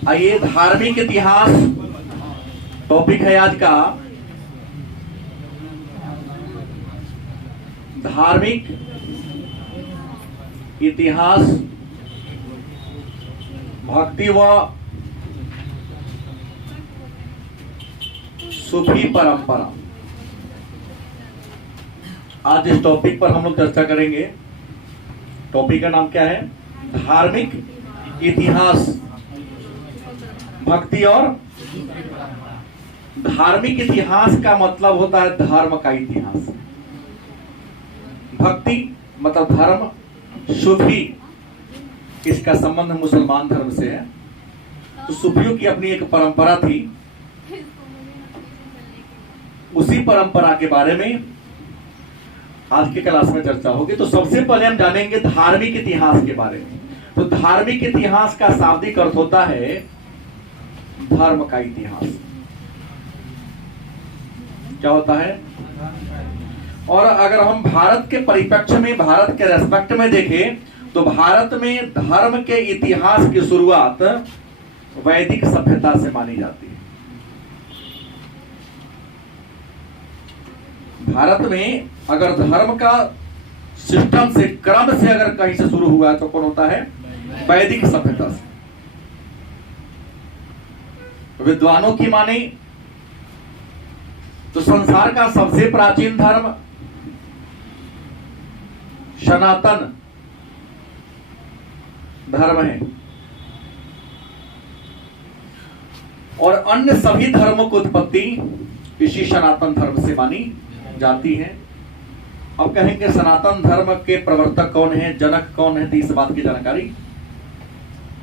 आइए, धार्मिक इतिहास टॉपिक है आज का। धार्मिक इतिहास, भक्ति व सूफी परंपरा। आज इस टॉपिक पर हम लोग चर्चा करेंगे। टॉपिक का नाम क्या है? धार्मिक इतिहास, भक्ति और धार्मिक इतिहास का मतलब होता है धर्म का इतिहास। भक्ति मतलब धर्म, सूफी इसका संबंध मुसलमान धर्म से है। तो सूफियों की अपनी एक परंपरा थी, उसी परंपरा के बारे में आज की क्लास में चर्चा होगी। तो सबसे पहले हम जानेंगे धार्मिक इतिहास के बारे में। तो धार्मिक इतिहास का शाब्दिक अर्थ होता है धर्म का इतिहास। क्या होता है? और अगर हम भारत के परिप्रेक्ष्य में, भारत के रेस्पेक्ट में देखें तो भारत में धर्म के इतिहास की शुरुआत वैदिक सभ्यता से मानी जाती है। भारत में अगर धर्म का सिस्टम से, क्रम से अगर कहीं से शुरू हुआ तो कौन होता है? वैदिक सभ्यता से। विद्वानों की माने तो संसार का सबसे प्राचीन धर्म सनातन धर्म है, और अन्य सभी धर्मों की उत्पत्ति इसी सनातन धर्म से मानी जाती है। अब कहेंगे सनातन धर्म के प्रवर्तक कौन है, जनक कौन है, तो इस बात की जानकारी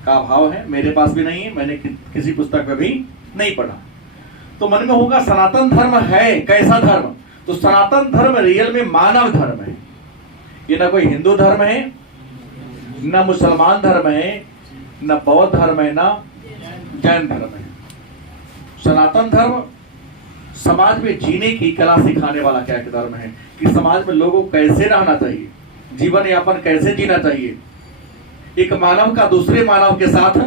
का अभाव है। मेरे पास भी नहीं है, मैंने किसी पुस्तक में भी नहीं पढ़ा। तो मन में होगा सनातन धर्म है कैसा धर्म? तो सनातन धर्म रियल में मानव धर्म है। ये ना कोई हिंदू धर्म है, न मुसलमान धर्म है, न बौद्ध धर्म है, न जैन धर्म है। सनातन धर्म समाज में जीने की कला सिखाने वाला क्या एक धर्म है कि समाज में लोगों को कैसे रहना चाहिए, जीवन यापन कैसे जीना चाहिए, एक मानव का दूसरे मानव के साथ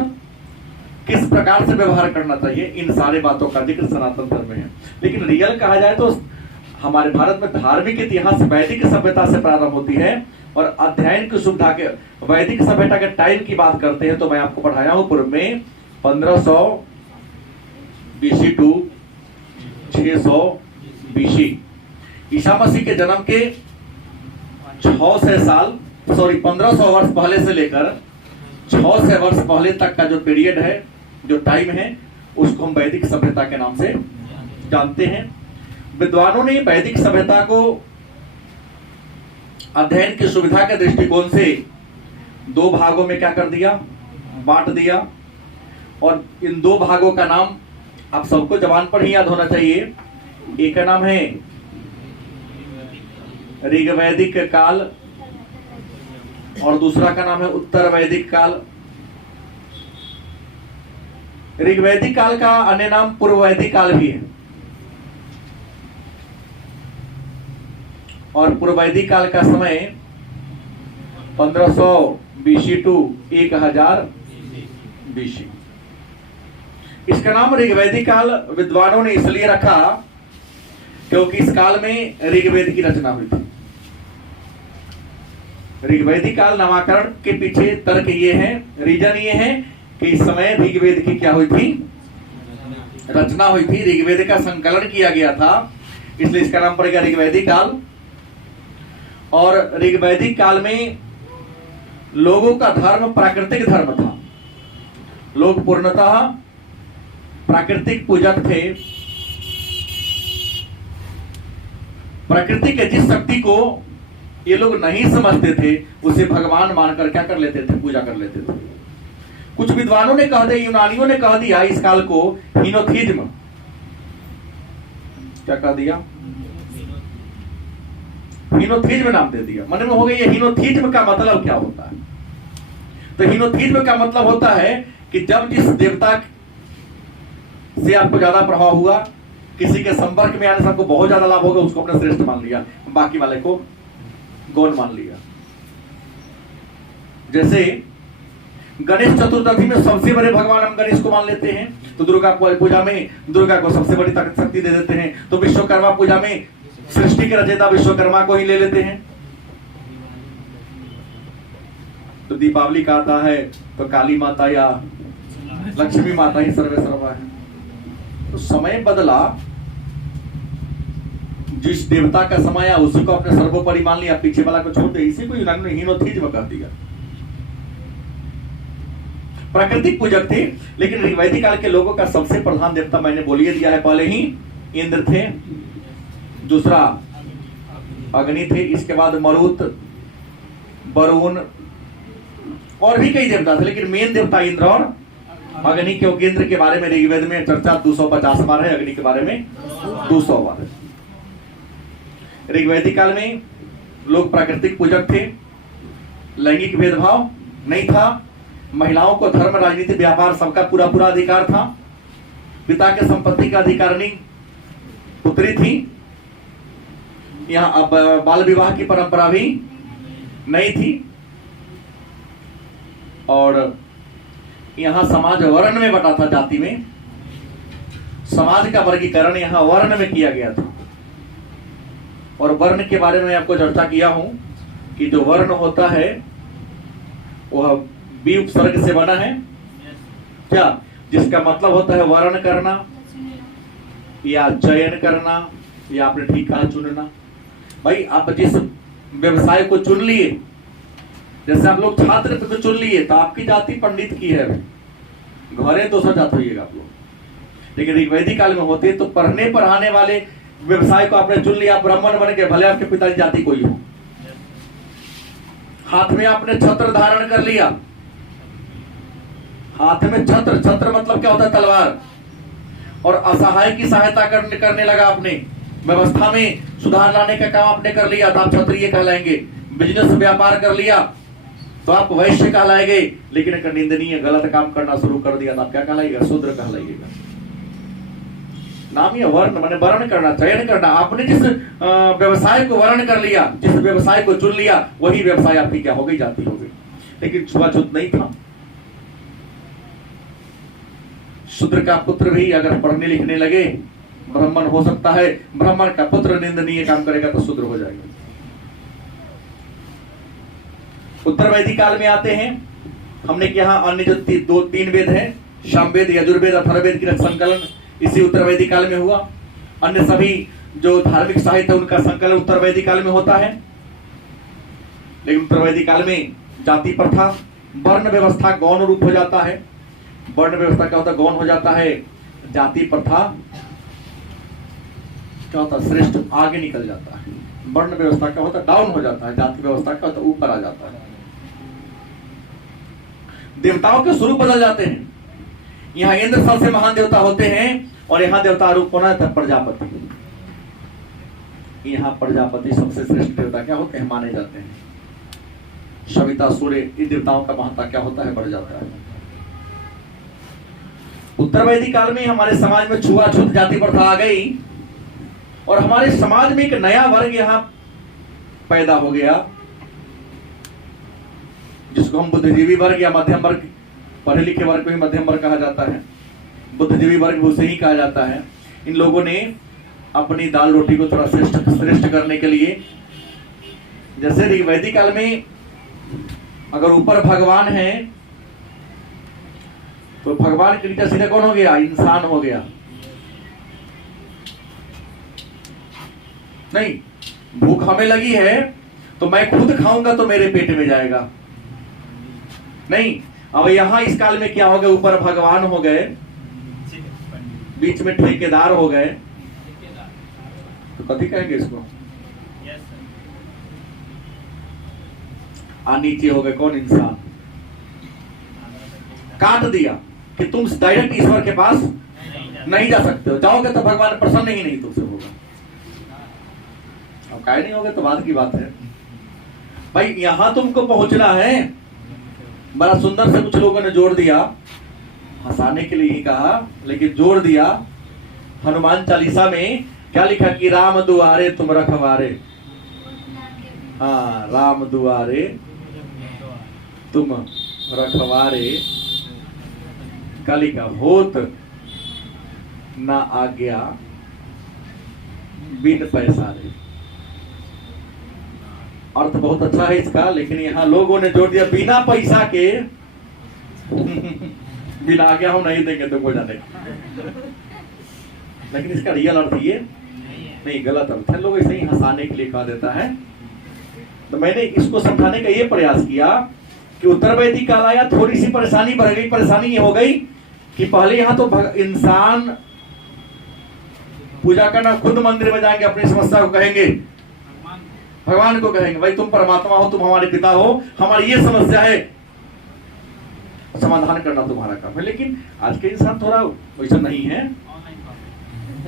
किस प्रकार से व्यवहार करना चाहिए, इन सारे बातों का जिक्र सनातन धर्म में है। लेकिन रियल कहा जाए तो हमारे भारत में धार्मिक इतिहास वैदिक सभ्यता से प्रारंभ होती है, और अध्ययन की सुविधा के वैदिक सभ्यता के टाइम की बात करते हैं तो मैं आपको पढ़ाया हूं पूर्व में 1500 BC to 600 BC. Isa Masih के जन्म के 1500 वर्ष पहले से लेकर 600 वर्ष पहले तक का जो पीरियड है, जो टाइम है, उसको हम वैदिक सभ्यता के नाम से जानते हैं। विद्वानों ने वैदिक सभ्यता को अध्ययन की सुविधा के दृष्टिकोण से दो भागों में क्या कर दिया? बांट दिया। और इन दो भागों का नाम आप सबको जबान पर ही याद होना चाहिए। एक का नाम है ऋग्वैदिक काल और दूसरा का नाम है उत्तर वैदिक काल। ऋग्वैदिक काल का अन्य नाम पूर्व वैदिक काल भी है, और पूर्व वैदिक काल का समय 1500 बीसी टू 1000 बीसी। इसका नाम ऋग्वैदिक काल विद्वानों ने इसलिए रखा क्योंकि इस काल में ऋग्वेद की रचना हुई थी। ऋग्वैदिक काल नामकरण के पीछे तर्क ये है, रीजन ये है कि इस समय ऋग्वेद की क्या हुई थी? रचना हुई थी, ऋग्वेद का संकलन किया गया था, इसलिए इसका नाम पड़ेगा ऋग्वैदिक काल। और ऋग्वैदिक काल में लोगों का धर्म प्राकृतिक धर्म था। लोग पूर्णतः प्राकृतिक पूजक थे। प्रकृति के जिस शक्ति को ये लोग नहीं समझते थे उसे भगवान मानकर क्या कर लेते थे? पूजा कर लेते थे। कुछ विद्वानों ने कह दिया, यूनानियों ने कह दिया इस काल को हीनोथिज्म। क्या कह दिया? हीनोथिज्म नाम दे दिया। मन में हो गया ये हीनोथिज्म का मतलब क्या होता है? तो हीनोथिज्म का मतलब होता है कि जब जिस देवता से आपको ज्यादा प्रभाव हुआ, किसी के संपर्क में आने से आपको बहुत ज्यादा लाभ होगा, उसको अपने श्रेष्ठ मान लिया, बाकी वाले को गौण मान लिया। जैसे गणेश चतुर्थी में सबसे बड़े भगवान हम गणेश को मान लेते हैं, तो दुर्गा पूजा में दुर्गा को सबसे बड़ी ताकत शक्ति दे देते हैं। तो विश्वकर्मा पूजा में सृष्टि के रचयिता विश्वकर्मा को ही ले लेते हैं। तो दीपावली का आता है तो काली माता या लक्ष्मी माता ही सर्वे सर्वा है। तो समय बदला, जिस देवता का समय आया उसी को अपने सर्वोपरि मान लिया, पीछे वाला को छोड़ दिया। इसी को यूनानी ने हीनोथीज्म कर दिया। प्राकृतिक पूजक थे, लेकिन वैदिक काल के लोगों का सबसे प्रधान देवता मैंने बोलिए दिया है पहले ही, इंद्र थे, दूसरा अग्नि थे, इसके बाद मरुत, वरुण और भी कई देवता थे, लेकिन मेन देवता इंद्र और अग्नि। क्योंकि इंद्र के बारे में ऋग्वेद में चर्चा 250 बार है, अग्नि के बारे में 200 बार है। ऋग्वैदिक काल में लोग प्राकृतिक पूजक थे, लैंगिक भेदभाव नहीं था, महिलाओं को धर्म, राजनीति, व्यापार सबका पूरा पूरा अधिकार था, पिता के संपत्ति का अधिकारिणी पुत्री थी, यहाँ अब बाल विवाह की परंपरा भी नहीं थी, और यहाँ समाज वर्ण में बटा था, जाति में। समाज का वर्गीकरण यहाँ वर्ण में किया गया था। और वर्ण के बारे में आपको चर्चा किया हूं कि जो वर्ण होता है वह बी उपसर्ग से बना है, क्या, जिसका मतलब होता है वर्ण करना या चयन करना या अपने ठिकाना चुनना। भाई आप जिस व्यवसाय को चुन लिए, जैसे आप लोग छात्र को चुन लिए तो आपकी जाति पंडित की है, घरे दूसरा जात होइएगा आप लोग। लेकिन ऋग्वैदिक काल में होते तो पढ़ने पढ़ाने वाले व्यवसाय को आपने चुन लिया, ब्राह्मण बन के, भले आपके पिताजी जाति कोई हो। हाथ में आपने छत्र धारण कर लिया, हाथ में छत्र, छत्र मतलब क्या होता है, तलवार, और असहाय की सहायता करने लगा आपने, व्यवस्था में सुधार लाने का काम आपने कर लिया तो आप क्षत्रिय कहलाएंगे। बिजनेस व्यापार कर लिया तो आप वैश्य कहलाएंगे। लेकिन अगर निंदनीय गलत काम करना शुरू कर दिया तो आप क्या कहलाइएगा, शूद्र कहलाइएगा। नाम ये वर्ण माने वर्ण करना, चयन करना। आपने जिस व्यवसाय को वर्ण कर लिया, जिस व्यवसाय को चुन लिया, वही व्यवसाय आपकी क्या हो गई, जाति हो गई। लेकिन छुआछूत नहीं था। शूद्र का पुत्र भी अगर पढ़ने लिखने लगे ब्राह्मण हो सकता है, ब्राह्मण का पुत्र निंदनीय काम करेगा तो शूद्र हो जाएगा। उत्तर वैदिक काल में आते हैं, हमने यहाँ अन्य जो 2-3 वेद है, सामवेद, यजुर्वेद, अथर्ववेद की संकलन इसी उत्तर वैदिक काल में हुआ। अन्य सभी जो धार्मिक साहित्य उनका संकलन उत्तर वैदिक काल में होता है। लेकिन उत्तर वैदिक काल में जाति प्रथा, वर्ण व्यवस्था गौण रूप हो जाता है। वर्ण व्यवस्था क्या होता है, गौण हो जाता है। जाति प्रथा क्या होता है, श्रेष्ठ आगे निकल जाता है। वर्ण व्यवस्था क्या होता है, डाउन हो जाता है। जाति व्यवस्था क्या होता है, ऊपर आ जाता है। देवताओं के स्वरूप बदल जाते हैं। यहाँ इंद्र सबसे महान देवता होते हैं और यहाँ देवता रूप होना था प्रजापति। यहाँ प्रजापति सबसे श्रेष्ठ देवता क्या होते हैं, माने जाते हैं। सविता, सूर्य, इन देवताओं का महत्ता क्या होता है, बढ़ जाता है। उत्तर वैदिक काल में हमारे समाज में छुआछूत जाति प्रथा आ गई और हमारे समाज में एक नया वर्ग यहाँ पैदा हो गया, जिसको हम बुद्धिजीवी वर्ग या मध्यम वर्ग, पढ़े लिखे वर्ग को ही मध्यम वर्ग कहा जाता है। बुद्धिजीवी वर्ग उसे ही कहा जाता है। इन लोगों ने अपनी दाल रोटी को थोड़ा श्रेष्ठ करने के लिए, जैसे वैदिक काल में अगर ऊपर भगवान है तो भगवान के नीचे सीधे कौन हो गया, इंसान हो गया। नहीं, भूख हमें लगी है तो मैं खुद खाऊंगा तो मेरे पेट में जाएगा, नहीं। अब यहाँ इस काल में क्या हो गया, ऊपर भगवान हो गए, बीच में ठेकेदार हो गए, तो कथी कहेंगे इसको, नीचे हो गए कौन, इंसान। काट दिया कि तुम डायरेक्ट ईश्वर के पास नहीं जा सकते हो, जाओगे तो भगवान प्रसन्न ही नहीं तुमसे होगा। अब काय नहीं होगा तो बाद की बात है। भाई यहां तुमको पहुंचना है, बड़ा सुंदर से कुछ लोगों ने जोड़ दिया, हंसाने के लिए ही कहा लेकिन जोड़ दिया। हनुमान चालीसा में क्या लिखा कि राम दुआरे तुम रखवारे, हाँ, राम दुआरे तुम रखवारे कालिका होत ना आज्ञा बिन पैसा रे। अर्थ बहुत अच्छा है इसका, लेकिन यहाँ लोगों ने जोड़ दिया बिना पैसा के बिना आज्ञा हम नहीं देंगे तुमको जाने। लेकिन इसका रियल अर्थ ये नहीं, गलत अर्थ है, लोग ऐसे ही हंसाने के लिए कह देता है। तो मैंने इसको समझाने का ये प्रयास किया कि उत्तर वैदिक काल आया, थोड़ी सी परेशानी बढ़ गई। परेशानी ये हो गई कि पहले यहाँ तो इंसान पूजा करना, खुद मंदिर में जाएंगे, अपनी समस्या को कहेंगे, भगवान को कहेंगे भाई तुम परमात्मा हो, तुम हमारे पिता हो, हमारी ये समस्या है, समाधान करना तुम्हारा काम है। लेकिन आज के इंसान थोड़ा वैसा नहीं है।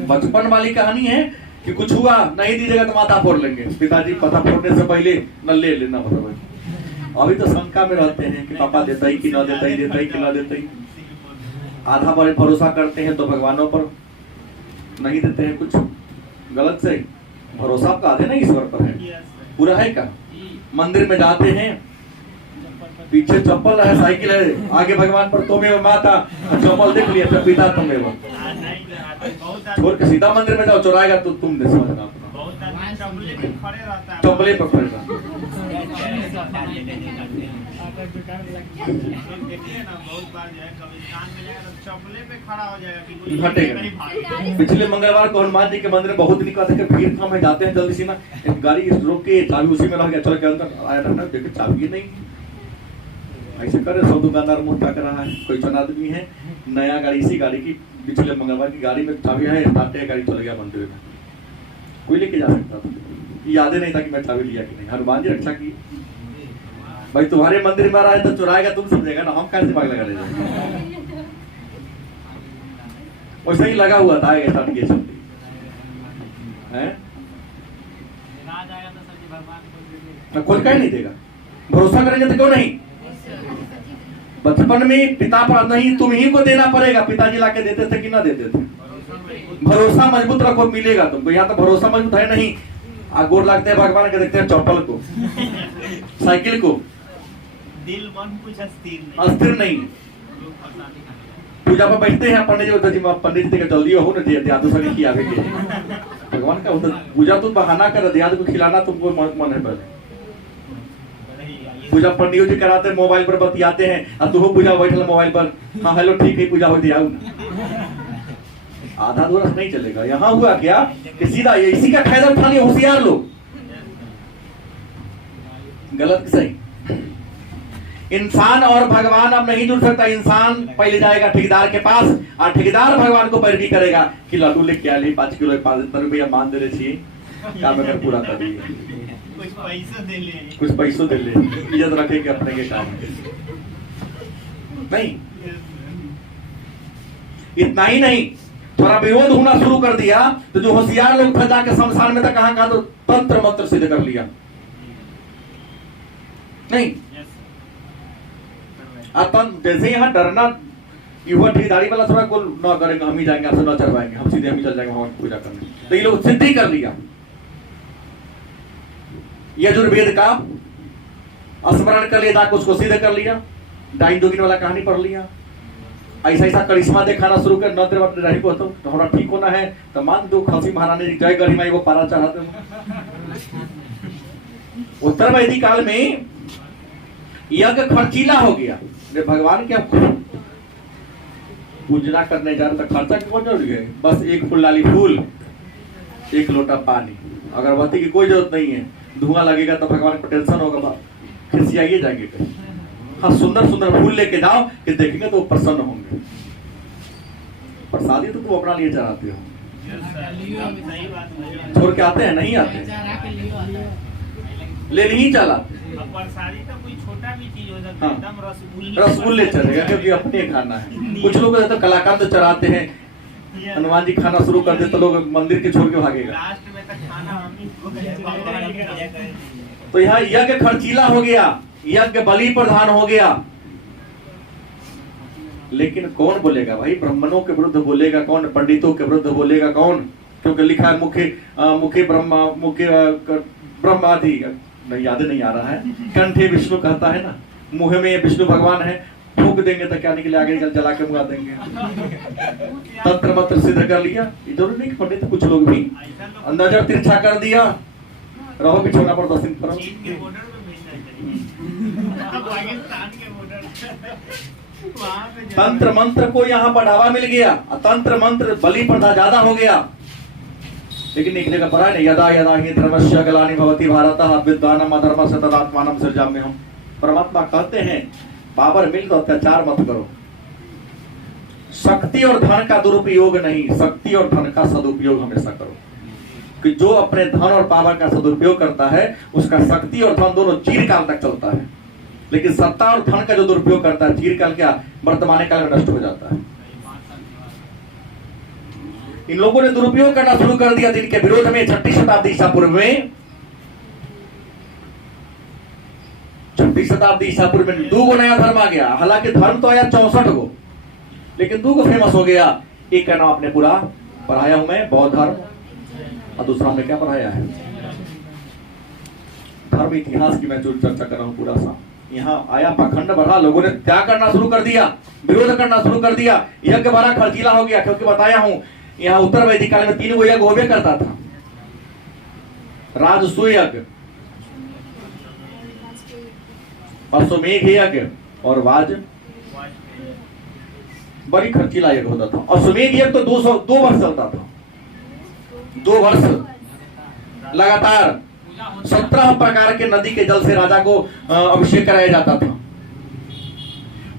बचपन वाली कहानी है कि कुछ हुआ नहीं दीजिएगा तो माथा फोड़ लेंगे। पिताजी माथा फोड़ने से पहले न ले लेना मतलब। अभी तो शंका में रहते हैं कि पापा देता ही कि न देता ही, देता ही कि न देता ही। आधा बड़े भरोसा करते हैं तो भगवानों पर नहीं देते हैं, कुछ गलत से भरोसा आपका आधे ना ईश्वर पर है, पूरा है का। मंदिर में जाते हैं, पीछे चप्पल है, साइकिल है, आगे भगवान पर तुम्हें माता, चप्पल देख लिया तो पिता तुम्हें, छोड़ के सीधा मंदिर में जाओ, चुराएगा तो तुम दे समझना। चप्पले पर खड़े पिछले मंगलवार को हनुमान जी के मंदिर में बहुत निकला था कि भीड़ कम है, जाते हैं जल्दी से ना, एक गाड़ी रोक के चाबी उसी में रह गया, चल के अंदर आया रहना, देखे चाबी नहीं। ऐसे करे सब दुकानदार मुंह ताक रहा है। कोई चंद आदमी है, नया गाड़ी, इसी गाड़ी की पिछले मंगलवार की गाड़ी में चाबी है, स्टार्ट है, गाड़ी चल गया मंदिर में। कोई लेके जा सकता था, याद ही नहीं था कि मैं चाबी लिया कि नहीं। हनुमान जी रक्षा की भाई, तुम्हारे मंदिर में आ रहा है तो चुराएगा, तुम समझेगा ना, हम कैसे भाग लगा ले जाएंगे। वैसे ही लगा हुआ था, स्टार्ट किए चलती है, खोल का ही नहीं देगा। भरोसा करेंगे तो क्यों नहीं। बचपन में पिता पर नहीं, तुम ही को देना पड़ेगा। पिताजी लाके देते थे कि ना देते थे। भरोसा मजबूत रखो, मिलेगा तुमको। यहाँ तो भरोसा मजबूत है नहीं, गोर लगते हैं भगवान के, देखते हैं चप्पल को, साइकिल को, दिल मन कुछ अस्थिर नहीं। पूजा पर बैठते हैं पंडित जी, पंडित जी का जल्दी हो ना, दियादू सभी खिलावे के भगवान का होता। पूजा तुम बहाना कर, दियादू को खिलाना तुमको मन है पहले। पूजा पंडित जी कराते, मोबाइल पर बतियाते हैं, अब तुम पूजा बैठे मोबाइल पर, हाँ हेलो ठीक है पूजा हो दिया, आधा दूर नहीं चलेगा। यहाँ हुआ क्या कि सीधा इसी का फायदा उठा लिया होशियार लोग। गलत सही, इंसान और भगवान अब नहीं जुड़ सकता। इंसान पहले जाएगा ठेकेदार के पास, और ठेकेदार भगवान को पैरवी करेगा कि लड्डू लेके आ ली 5 किलो 5 रुपया मान दे रहे काम अगर पूरा कर दिए, कुछ पैसों दे ले, इज्जत रखेंगे अपने के काम नहीं। इतना ही नहीं, थोड़ा विरोध होना शुरू कर दिया तो जो होशियार लोग थे जाके शमशान में था, कहा तो तंत्र मंत्र सिद्ध कर लिया। नहीं जैसे यहाँ डरना युवा ठेकेदारी वाला थोड़ा को न करेंगे, हम ही जाएंगे, आपसे न चढ़वाएंगे, हम सीधे हम ही चल जाएंगे भगवान की पूजा करने, तो ये लोग सिद्धि कर लिया। यजुर्वेद का स्मरण कर लिया, जाकर उसको सिद्ध कर लिया। डाइन डोगिन वाला कहानी पढ़ लिया, ऐसा ऐसा करिश्मा दिखाना शुरू कर, न रही को तो हमारा ठीक होना है तो मान दो, खसी महारानी जय गरिमा वो पारा चढ़ाते। उत्तर वैदिक काल में यज्ञ खर्चीला हो गया। भगवान के पूजना करने जा रहे तो खर्चा क्यों जरूरी है, बस एक फुलडाली फूल, एक लोटा पानी, अगरबत्ती की कोई जरूरत नहीं है। धुआं लगेगा तो भगवान को टेंशन होगा, खिसियाइए जाएंगे कहीं। हाँ सुंदर सुंदर फूल लेके जाओ कि देखेंगे तो वो प्रसन्न होंगे। प्रसादी तो तुम अपना लिए चढ़ाते हो, छोड़ के आते हैं नहीं आते, ले ही चलाते। प्रसादी तो कोई छोटा भी चीज हो सकता है, एकदम रसगुल्ले चलेगा क्योंकि अपने खाना है। कुछ लोग तो कलाकार तो चढ़ाते हैं, हनुमान जी खाना शुरू कर दे तो लोग मंदिर के छोड़ के भागेगा। लास्ट में तक खाना तो यहाँ यज्ञ खर्चीला हो गया, यज्ञ बलि प्रधान हो गया। लेकिन कौन बोलेगा भाई, ब्राह्मणों के विरुद्ध बोलेगा कौन, पंडितों के विरुद्ध बोलेगा कौन, क्योंकि लिखा है मुखे ब्रह्मादि, नहीं याद नहीं आ रहा है, कंठे विष्णु कहता है ना, मुंह में विष्णु भगवान है, फूक देंगे तो क्या निकले, आगे जला के मुआ देंगे। तंत्र मंत्र सिद्ध कर लिया, जरूर नहीं पंडित, कुछ लोग भी नजर तिरछा कर दिया, रहो बिछोना पर 10 दिन पर। चीन के बॉर्डर पे भेजना चाहिए, पाकिस्तान के बॉर्डर वहां पे तंत्र मंत्र को यहाँ बढ़ावा मिल गया, तंत्र मंत्र बलि प्रथा ज्यादा हो गया। लेकिन एक जगह पढ़ा है, यदा यदा ही धर्मस्य ग्लानि भवति भारतः विद्वानम् अधर्मस्य तदात्मानं सृजाम्यहम्। परमात्मा कहते हैं पावर मिल तो अत्याचार मत करो, शक्ति और धन का दुरुपयोग नहीं, शक्ति और धन का सदुपयोग हमेशा करो। कि जो अपने धन और पावर का सदुपयोग करता है उसका शक्ति और धन दोनों चिरकाल तक चलता है, लेकिन सत्ता और धन का जो दुरुपयोग करता है चिरकाल क्या वर्तमान काल में नष्ट हो जाता है। इन लोगों ने दुरुपयोग करना शुरू कर दिया, जिनके विरोध में 6वीं शताब्दी ईसा पूर्व में 6वीं शताब्दी ईसा पूर्व में 2 नया धर्म आ गया। हालांकि धर्म तो आया 64 गो, लेकिन 2 फेमस हो गया। एक का नाम आपने पूरा पढ़ाया हूं मैं, बौद्ध धर्म, और दूसरा हमने क्या पढ़ाया है, धर्म इतिहास की मैं जो चर्चा कर रहा हूं पूरा सा। यहाँ आया पाखंड बढ़ा, लोगों ने त्याग करना शुरू कर दिया, विरोध करना शुरू कर दिया, यज्ञ बड़ा खर्चीला हो गया। क्योंकि बताया हूं यहाँ उत्तर वैदिक काल में 3 गो यज्ञ होबे करता था, राजसूय यज्ञ, अश्वमेध यज्ञ और वाज, बड़ी खर्चीला यज्ञ होता था। अश्वमेध यज्ञ तो 2 वर्ष चलता था, 2 वर्ष लगातार 17 प्रकार के नदी के जल से राजा को अभिषेक कराया जाता था।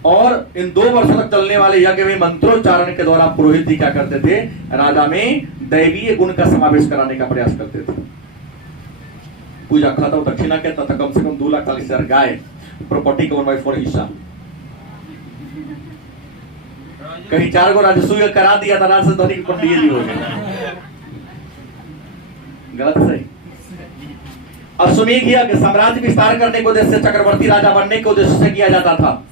और इन 2 वर्षों तक चलने वाले यज्ञ में मंत्रोच्चारण के द्वारा पुरोहित जी क्या करते थे, राजा में दैवीय गुण का समावेश कराने का प्रयास करते थे। पूजा खत्म, दक्षिणा के तथा कम से कम 2,40,000 गाय, प्रॉपर्टी का 1/4 हिस्सा। कहीं 4 गो राजस्व करा दिया था, राज से धनी पंडित जी हो गए। गलत सही। अश्वमेध यज्ञ साम्राज्य विस्तार करने के उद्देश्य से, चक्रवर्ती राजा बनने के उद्देश्य से किया जाता था।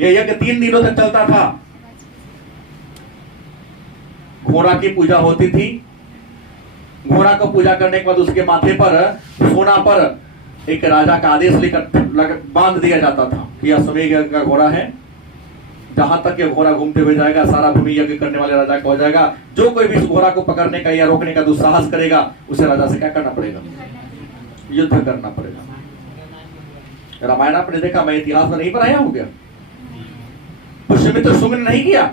यह यज्ञ 3 दिनों तक चलता था। घोड़ा की पूजा होती थी, घोड़ा को पूजा करने के बाद उसके माथे पर सोना पर एक राजा का आदेश लेकर बांध दिया जाता था कि अश्वमेध यज्ञ का घोड़ा है, जहां तक ये घोड़ा घूमते हुए जाएगा सारा भूमि यज्ञ करने वाले राजा का हो जाएगा। जो कोई भी इस घोड़ा को पकड़ने का या रोकने का दुस्साहस करेगा उसे राजा से क्या करना पड़ेगा, युद्ध करना पड़ेगा। रामायण आपने देखा, मैं इतिहास में नहीं पढ़ाया हूं क्या, पुष्यमित्र सुमिर नहीं किया,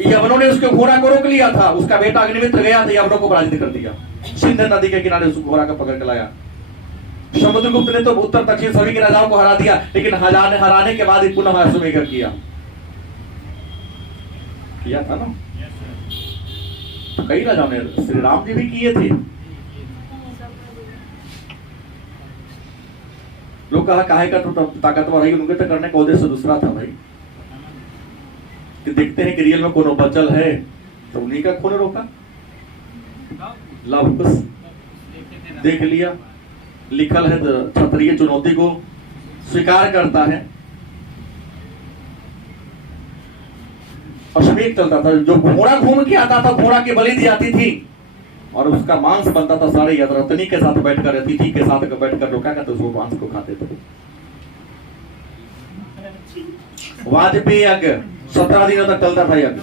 यवनों ने उसके घोड़ा को रोक लिया था, उसका बेटा अग्निमित्र गया तो यवनों को पराजित कर दिया, सिंध नदी के किनारे उस घोड़ा को पकड़ के लाया। समुद्रगुप्त ने तो उत्तर दक्षिण सभी के राजाओं को हरा दिया, लेकिन हराने के बाद ही पुनः अश्वमेध किया था ना। तो कई राजाओं ने, श्री राम जी भी किए थे। लोग कहा काहे का तो ताकतवर है, उनके तो करने का उद्देश्य दूसरा था भाई, कि देखते हैं कि रियल में कौन बचल है, तो उन्हीं का खून रोका, लव कुश देख लिया, लिखल है तो क्षत्रिय चुनौती को स्वीकार करता है। अश्वमेध चलता था, जो घोड़ा घूम के आता था घोड़ा की बलि दी जाती थी और उसका मांस बनता था, सारे यदरतनी के साथ बैठकर, अतिथि के साथ बैठकर लोग क्या करते उस मांस को खाते थे। वाजपेयी यज्ञ 17 दिनों तक चलता था यज्ञ,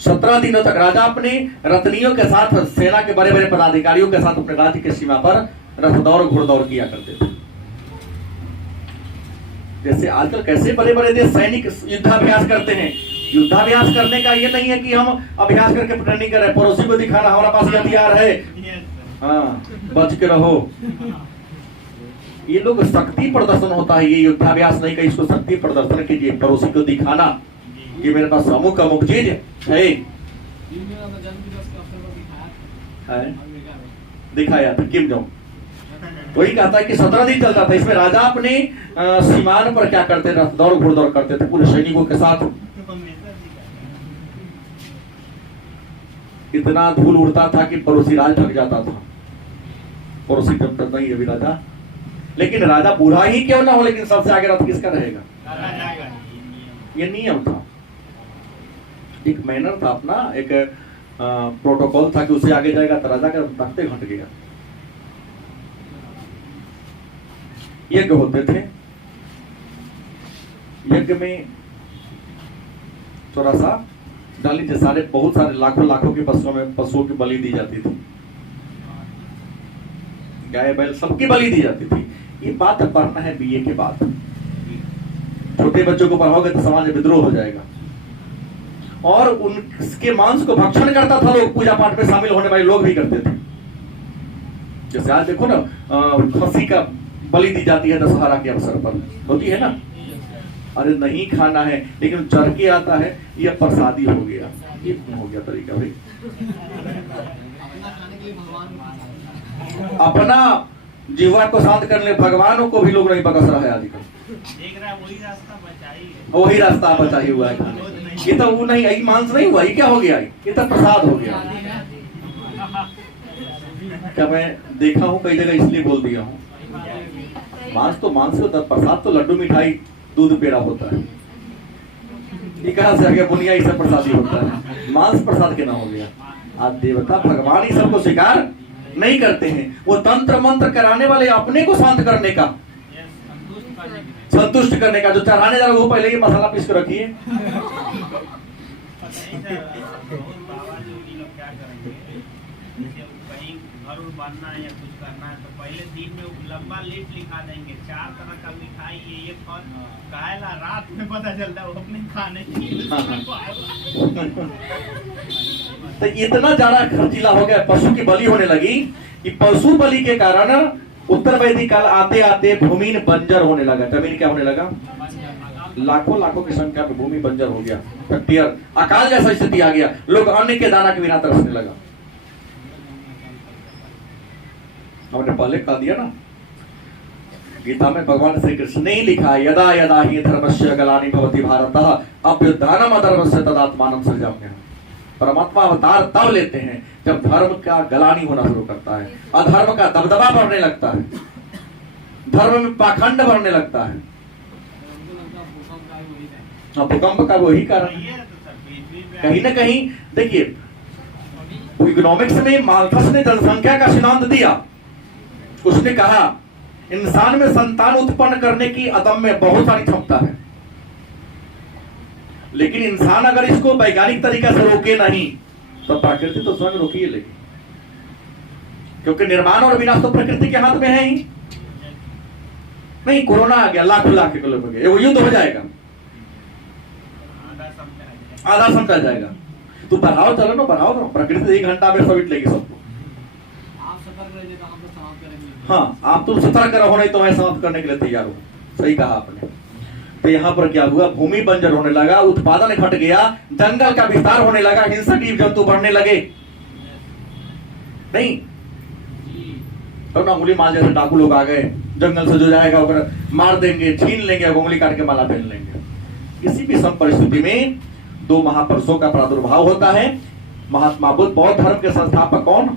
17 दिनों तक राजा अपने रत्नियों के साथ, सेना के बड़े बड़े पदाधिकारियों के साथ अपने राज्य की सीमा पर रथ दौड़ घुड़दौड़ किया करते थे। जैसे आजकल कैसे बड़े बड़े देश सैनिक युद्धाभ्यास करते हैं, युद्धाभ्यास करने का ये नहीं है कि हम अभ्यास करके ट्रेनिंग कर रहे हैं, पड़ोसी को दिखाना हमारा पास हथियार है, हाँ बच के रहो। ये लोग शक्ति प्रदर्शन होता है, ये युद्धाभ्यास नहीं का, इसको शक्ति प्रदर्शन कीजिए, पड़ोसी को दिखाना कि मेरे पास अमुक अमुक चीज है। दिखाया था किम जोंग, वही कहता है कि 17 दिन चलता था। इसमें राजा अपने सीमान पर क्या करते थे, दौड़ घुड़दौड़ करते थे पूरे सैनिकों के साथ। इतना धूल उड़ता था कि पड़ोसी राज ढक जाता था, पड़ोसी जब तक नहीं रवि राजा। लेकिन राजा बूढ़ा ही क्यों ना हो, लेकिन सबसे आगे रथ किसका रहेगा, ये नियम था, एक मैनर था अपना, एक प्रोटोकॉल था कि उससे आगे जाएगा तो राजा का तख्ते घट गया। यज्ञ होते थे, यज्ञ में थोड़ा सा डाल लीजिए, सारे बहुत सारे लाखों लाखों के पशुओं की बलि दी जाती थी, गाय बैल सबकी बलि दी जाती थी। ये बात पढ़ना है बीए के बाद, छोटे बच्चों को पढ़ाओगे तो समाज में विद्रोह हो जाएगा। और उनके मांस को भक्षण करता था लोग, पूजा पाठ में शामिल होने वाले लोग भी करते थे। जैसे आज देखो ना, खसी का बलि दी जाती है दशहरा के अवसर पर, होती है ना। अरे नहीं खाना है, लेकिन चढ़ के आता है, यह प्रसादी हो गया, ये हो गया तरीका भाई। अपना जीवा को शांत करने भगवानों को भी लोग नहीं बकस रहा है आजकल। देख रहा है वही रास्ता बचाई है, वही रास्ता बचाई हुआ है। ये तो वो नहीं, यही मांस नहीं हुआ, ये क्या हो गया, ये तो प्रसाद हो गया। क्या मैं देखा हूँ कई जगह, इसलिए बोल दिया हूँ। मांस तो मांस होता है, प्रसाद तो लड्डू मिठाई दूध पेड़ा होता है। ये कहां से आ गया, बुनिया ये सब प्रसादी होता है, मांस प्रसाद के ना हो गया। आज देवता भगवान ही सबको स्वीकार नहीं करते हैं, वो तंत्र मंत्र कराने वाले अपने को शांत करने का, संतुष्ट करने का। जो चढ़ाने जा रहा वो पहले ही मसाला पीस कर रखिए। बनना है या कुछ करना है तो पहले दिन में लंबा लिस्ट लिखा देंगे, 4 तरह का मिठाई, ये फल खाएला, रात में पता चलता है वो अपने खाने तो इतना ज्यादा खर्चीला हो गया, पशु की बलि होने लगी कि पशु बलि के कारण उत्तर वैदिक काल आते आते भूमि बंजर होने लगा। जमीन क्या होने लगा, लाखों लाखों की संख्या में भूमि बंजर हो गया, फैक्टियर अकाल जैसा स्थिति आ गया, लोग अन्न के दाना के बिना तरसने लगा। हमने पहले कह दिया ना, गीता में भगवान श्री कृष्ण ने लिखा, यदा यदा ही धर्मस्य ग्लानि भवति भारतः अभ्युत्थानम् अधर्मस्य तदात्मानं सृजाम्यहम्। परमात्मा अवतार तब लेते हैं जब धर्म का ग्लानि होना शुरू करता है, अधर्म का दबदबा बढ़ने लगता है, धर्म में पाखंड बढ़ने लगता है। भूकंप का वही कारण है। कहीं ना कहीं देखिए, इकोनॉमिक्स में माल्थस ने जनसंख्या का सिद्धांत दिया। उसने कहा इंसान में संतान उत्पन्न करने की अदम्य बहुत सारी क्षमता है, लेकिन इंसान अगर इसको वैज्ञानिक तरीका से रोके नहीं तो प्रकृति तो स्वयं रोकी ही लेगी, क्योंकि निर्माण और विनाश तो प्रकृति के हाथ में है ही नहीं। कोरोना आ गया, लाखों लाख किलो हो गया, वो युद्ध हो जाएगा, आधा समझा जाएगा। तो बढ़ाओ, चलो ना बढ़ाओ ना, प्रकृति 1 घंटा में समेट लेगी सबको। हाँ, आप तो सतर्क रहो, नहीं तो मैं समाप्त करने के लिए तैयार हूँ। सही कहा आपने। तो यहाँ पर क्या हुआ, भूमि बंजर होने लगा, उत्पादन घट गया, जंगल का विस्तार होने लगा, हिंसक जीव जंतु बढ़ने लगे। नहीं तो ना उंगली मार जैसे डाकू लोग आ गए, जंगल से जो जाएगा वो मार देंगे, छीन लेंगे, उंगली काट के माला पहन लेंगे। किसी भी सब परिस्थिति में 2 महापुरुषों का प्रादुर्भाव होता है। महात्मा बुद्ध, बौद्ध धर्म के संस्थापक कौन,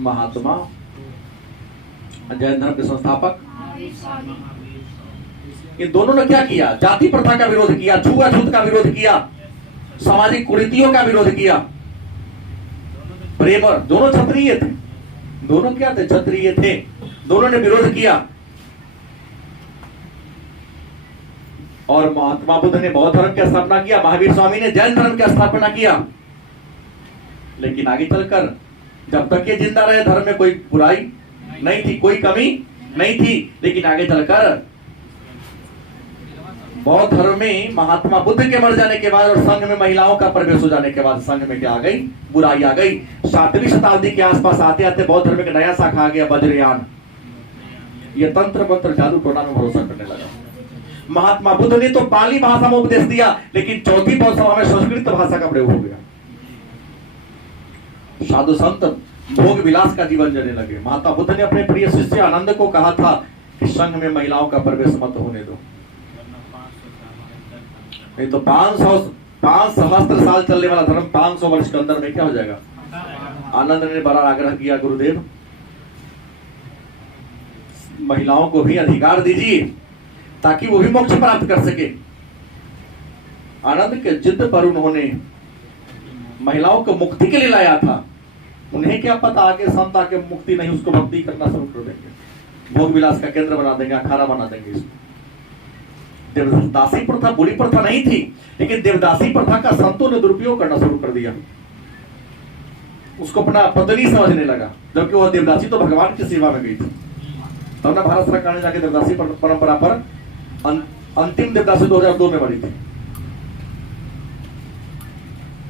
महात्मा। जैन धर्म के संस्थापक, इन दोनों ने क्या किया, जाति प्रथा का विरोध किया, छुआछूत का विरोध किया, सामाजिक कुरीतियों का विरोध किया। प्रेमर दोनों क्षत्रिय थे, दोनों क्या थे, क्षत्रिय थे, दोनों ने विरोध किया। और महात्मा बुद्ध ने बौद्ध धर्म की स्थापना किया, महावीर स्वामी ने जैन धर्म की स्थापना किया। लेकिन आगे चलकर जब तक ये जिंदा रहे धर्म में कोई बुराई नहीं थी, कोई कमी नहीं थी। लेकिन आगे चलकर बौद्ध धर्म में महात्मा बुद्ध के मर जाने के बाद और संघ में महिलाओं का प्रवेश हो जाने के बाद संघ में क्या आ गई, बुराई आ गई। 7वीं शताब्दी के आसपास आते आते बौद्ध धर्म का नया शाखा आ गया, वज्रयान। ये तंत्र मंत्र जादू टोना में भरोसा करने लगा। महात्मा बुद्ध ने तो पाली भाषा में उपदेश दिया, लेकिन चौथी बौद्ध सभा में संस्कृत भाषा का प्रयोग हो गया। साधु संत भोग विलास का जीवन जीने लगे। माता बुद्ध ने अपने प्रिय शिष्य आनंद को कहा था कि संघ में महिलाओं का प्रवेश मत होने दो, नहीं तो 5 सहस्त्र साल चलने वाला धर्म 500 वर्ष के अंदर में क्या हो जाएगा। आनंद ने बड़ा आग्रह किया, गुरुदेव महिलाओं को भी अधिकार दीजिए ताकि वो भी मोक्ष प्राप्त कर सके। आनंद के जिद पर उन्होंने महिलाओं को मुक्ति के लिए लाया था। उन्हें क्या पता आगे संत आके मुक्ति नहीं, उसको भक्ति करना शुरू कर देंगे। भोग विलास का केंद्र बना देंगे, अखाड़ा बना देंगे इसको। देवदासी प्रथा बुरी प्रथा नहीं थी, लेकिन देवदासी प्रथा का संतों ने दुरुपयोग करना शुरू कर दिया, उसको अपना पत्नी समझने लगा, जबकि वह देवदासी तो भगवान की सेवा में गई थी। तब ना भारत सरकार ने जाके देवदासी परंपरा पर अंतिम देवदासी 2002 में बनी थी,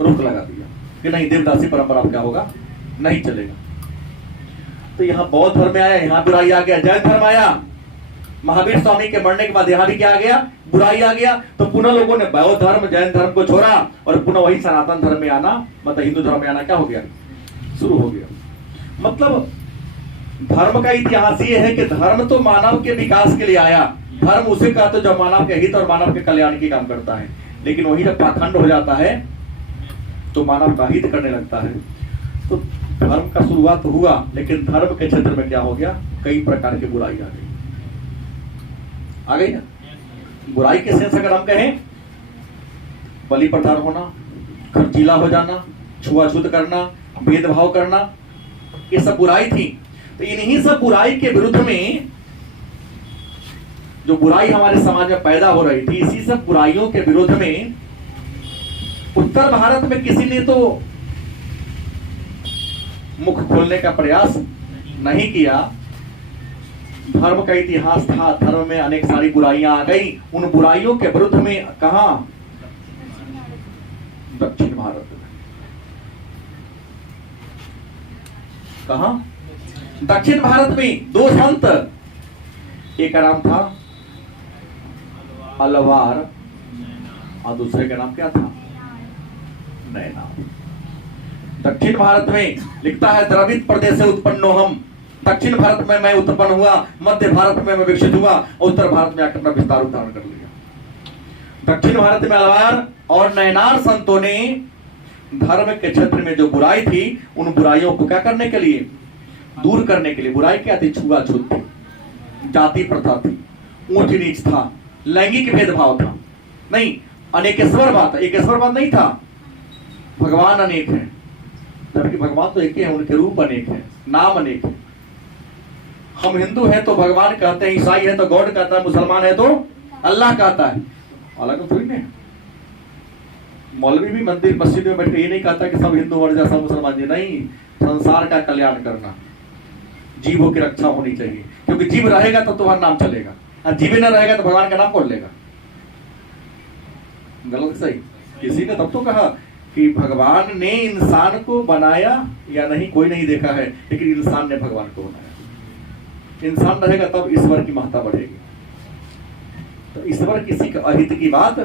रोक लगा दिया कि नहीं, देवदासी परंपरा क्या होगा, नहीं चलेगा। तो यहाँ बौद्ध धर्म में आया, यहाँ बुराई आ गया। जैन धर्म आया, महावीर स्वामी के मरने के बाद यहाँ भी क्या आ गया, बुराई आ गया। तो पुनः लोगों ने बौद्ध धर्म जैन धर्म को छोड़ा और पुनः वही सनातन धर्म में आना, मतलब हिंदू धर्म में आना क्या हो गया, शुरू हो गया। मतलब धर्म का इतिहास ये है कि धर्म तो मानव के विकास के लिए आया, धर्म उसे कहते जो मानव के हित और मानव के कल्याण की काम करता है। लेकिन वही जब पाखंड हो जाता है तो मानव का हित करने लगता है। तो धर्म का शुरुआत हुआ, लेकिन धर्म के क्षेत्र में क्या हो गया, कई प्रकार की बुराई आ गई ना। बुराई के सेंस अगर हम कहें, बलि प्रदान होना, खर्चीला हो जाना, छुआछूत करना, भेदभाव करना, ये सब बुराई थी। तो इन्हीं सब बुराई के विरुद्ध में जो बुराई हमारे समाज में पैदा हो रही थी, इसी सब बुराइयों के विरोध में उत्तर भारत में किसी ने तो मुख खोलने का प्रयास नहीं किया। धर्म का इतिहास था, धर्म में अनेक सारी बुराइयां आ गई। उन बुराइयों के विरुद्ध में कहा, दक्षिण भारत में। कहा, दक्षिण भारत में दो संत, एक का नाम था अलवार और दूसरे का नाम क्या था, नैनार। दक्षिण भारत में लिखता है, द्रविड़ प्रदेश से उत्पन्न हम, दक्षिण भारत में मैं उत्पन्न हुआ, मध्य भारत में मैं विकसित हुआ, उत्तर भारत में आकर अपना विस्तार धारण कर लिया। दक्षिण भारत में अलवार और नैनार संतों ने धर्म के क्षेत्र में जो बुराई थी, उन बुराइयों को क्या करने के लिए, दूर करने के लिए। बुराई क्या थी, छुआछूत थी, जाति प्रथा थी, ऊंच नीच था, लैंगिक भेदभाव था, नहीं अनेकेश्वरवाद, एकेश्वरवाद नहीं था। भगवान अनेक है, जबकि भगवान तो एक ही है, उनके रूप अनेक है, नाम अनेक है। हम हिंदू हैं तो भगवान कहते हैं, ईसाई है तो गॉड कहता है, मुसलमान है तो अल्लाह कहता है, अलग थोड़ी नहीं। मौलवी भी मंदिर मस्जिद में बैठे ये नहीं कहता कि सब हिंदू मर जाए सब मुसलमान जी, नहीं। संसार का कल्याण करना, जीवों की रक्षा होनी चाहिए, क्योंकि जीव रहेगा तो तुम्हारा नाम चलेगा, और जीव न रहेगा तो भगवान का नाम कौन लेगा। गलत सही, किसी ने तब तो कहा कि भगवान ने इंसान को बनाया या नहीं, कोई नहीं देखा है, लेकिन इंसान ने भगवान को बनाया। इंसान रहेगा तब ईश्वर की महत्ता बढ़ेगी। तो ईश्वर किसी के अहित की बात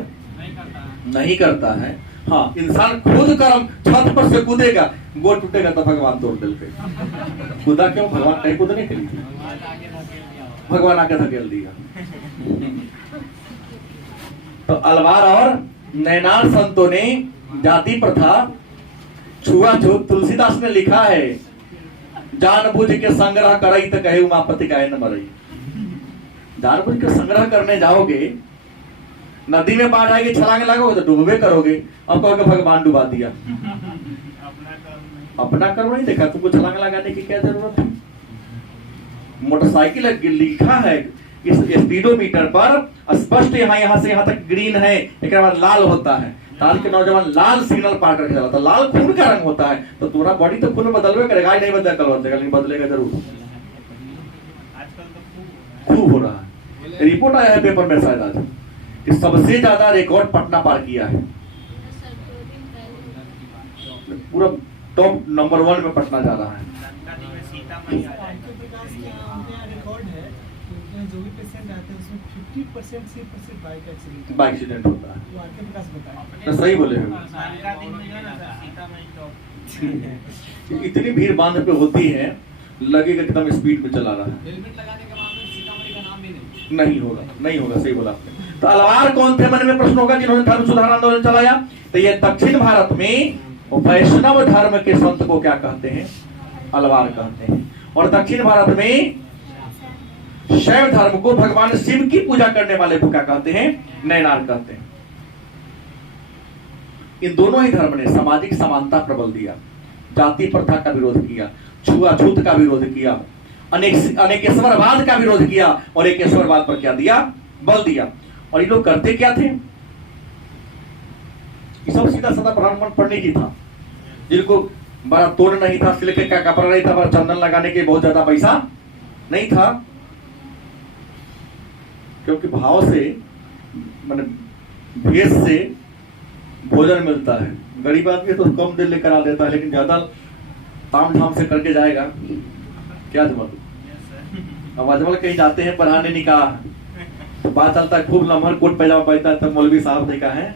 नहीं करता है। हाँ, इंसान खुद कर्म छत पर से कूदेगा, गोड़ टूटेगा तो भगवान तोड़ देते। कूदा क्यों, भगवान कहीं कूदने के लिए, भगवान आके धकेल दिया। तो अलवार और नैनार संतों ने जाति प्रथा, छुआछूत, तुलसीदास ने लिखा है, जानबूझ के संग्रह करई तो कहे उमापति गाय न मरई। जानबूझ के संग्रह करने जाओगे, नदी में बाढ़ आएगी, छलांग लगोगे तो डूबे करोगे, और कहोगे भगवान डुबा दिया। अपना कर्म नहीं देखा, तुमको छलांग लगाने की क्या जरूरत है। मोटरसाइकिल लिखा है इस स्पीडोमीटर पर स्पष्ट, यहाँ से यहाँ तक ग्रीन है, एक बाद लाल होता है। ताल के नौजवान लाल सिग्नल पार करके चलाता, लाल खून का रंग होता है, तो तुम्हारा बॉडी तो खून बदलवे करेगा, नहीं बदलेगा, कल बदलेगा, लेकिन बदलेगा जरूर। खूब हो रहा है, रिपोर्ट आया है पेपर में शायद आज कि सबसे ज्यादा रिकॉर्ड पटना पार किया है, पूरा टॉप नंबर 1 में पटना जा रहा है। जो भी पेशेंट आते हैं उसमें 50% से बाइक एक्सीडेंट होता है। तो सही बोले हो। इतनी भीड़ बांध पे होती है, लगेगा एकदम स्पीड में चला रहा है। हेलमेट लगाने के मामले में सीतामढ़ी का नाम भी नहीं होगा, नहीं होगा, सही बोला आपने। तो अलवार कौन थे, मन में प्रश्न होगा, जिन्होंने धर्म सुधार आंदोलन चलाया। तो ये दक्षिण भारत में वैष्णव धर्म के संत को क्या कहते हैं, अलवार कहते हैं। और दक्षिण भारत में शैव धर्म को, भगवान शिव की पूजा करने वाले को क्या कहते हैं, नैनार कहते हैं। इन दोनों ही धर्म ने सामाजिक समानता प्रबल दिया, जाति प्रथा का विरोध किया, छुआछूत का विरोध किया, अनेकेश्वरवाद का विरोध किया और एकेश्वरवाद पर क्या दिया, बल दिया। और ये लोग करते क्या थे, ये सब सीधा साधा ब्राह्मण पंडित जी था, जिनको बड़ा तोड़ नहीं था, सिल्क का कपड़ा नहीं था, बड़ा चंदन लगाने के बहुत ज्यादा पैसा नहीं था, क्योंकि भाव से माने भेष से भोजन मिलता है। गरीब आदमी तो कम देर लेकर आ देता है, लेकिन ज्यादा ताम झाम से करके जाएगा क्या जरूरत। अब अजमल कहीं जाते हैं पढ़ाने निकाह, तो बात चलता है खूब लमहर कोट पैजामा पहनता है, तब मौलवी साहब देखा है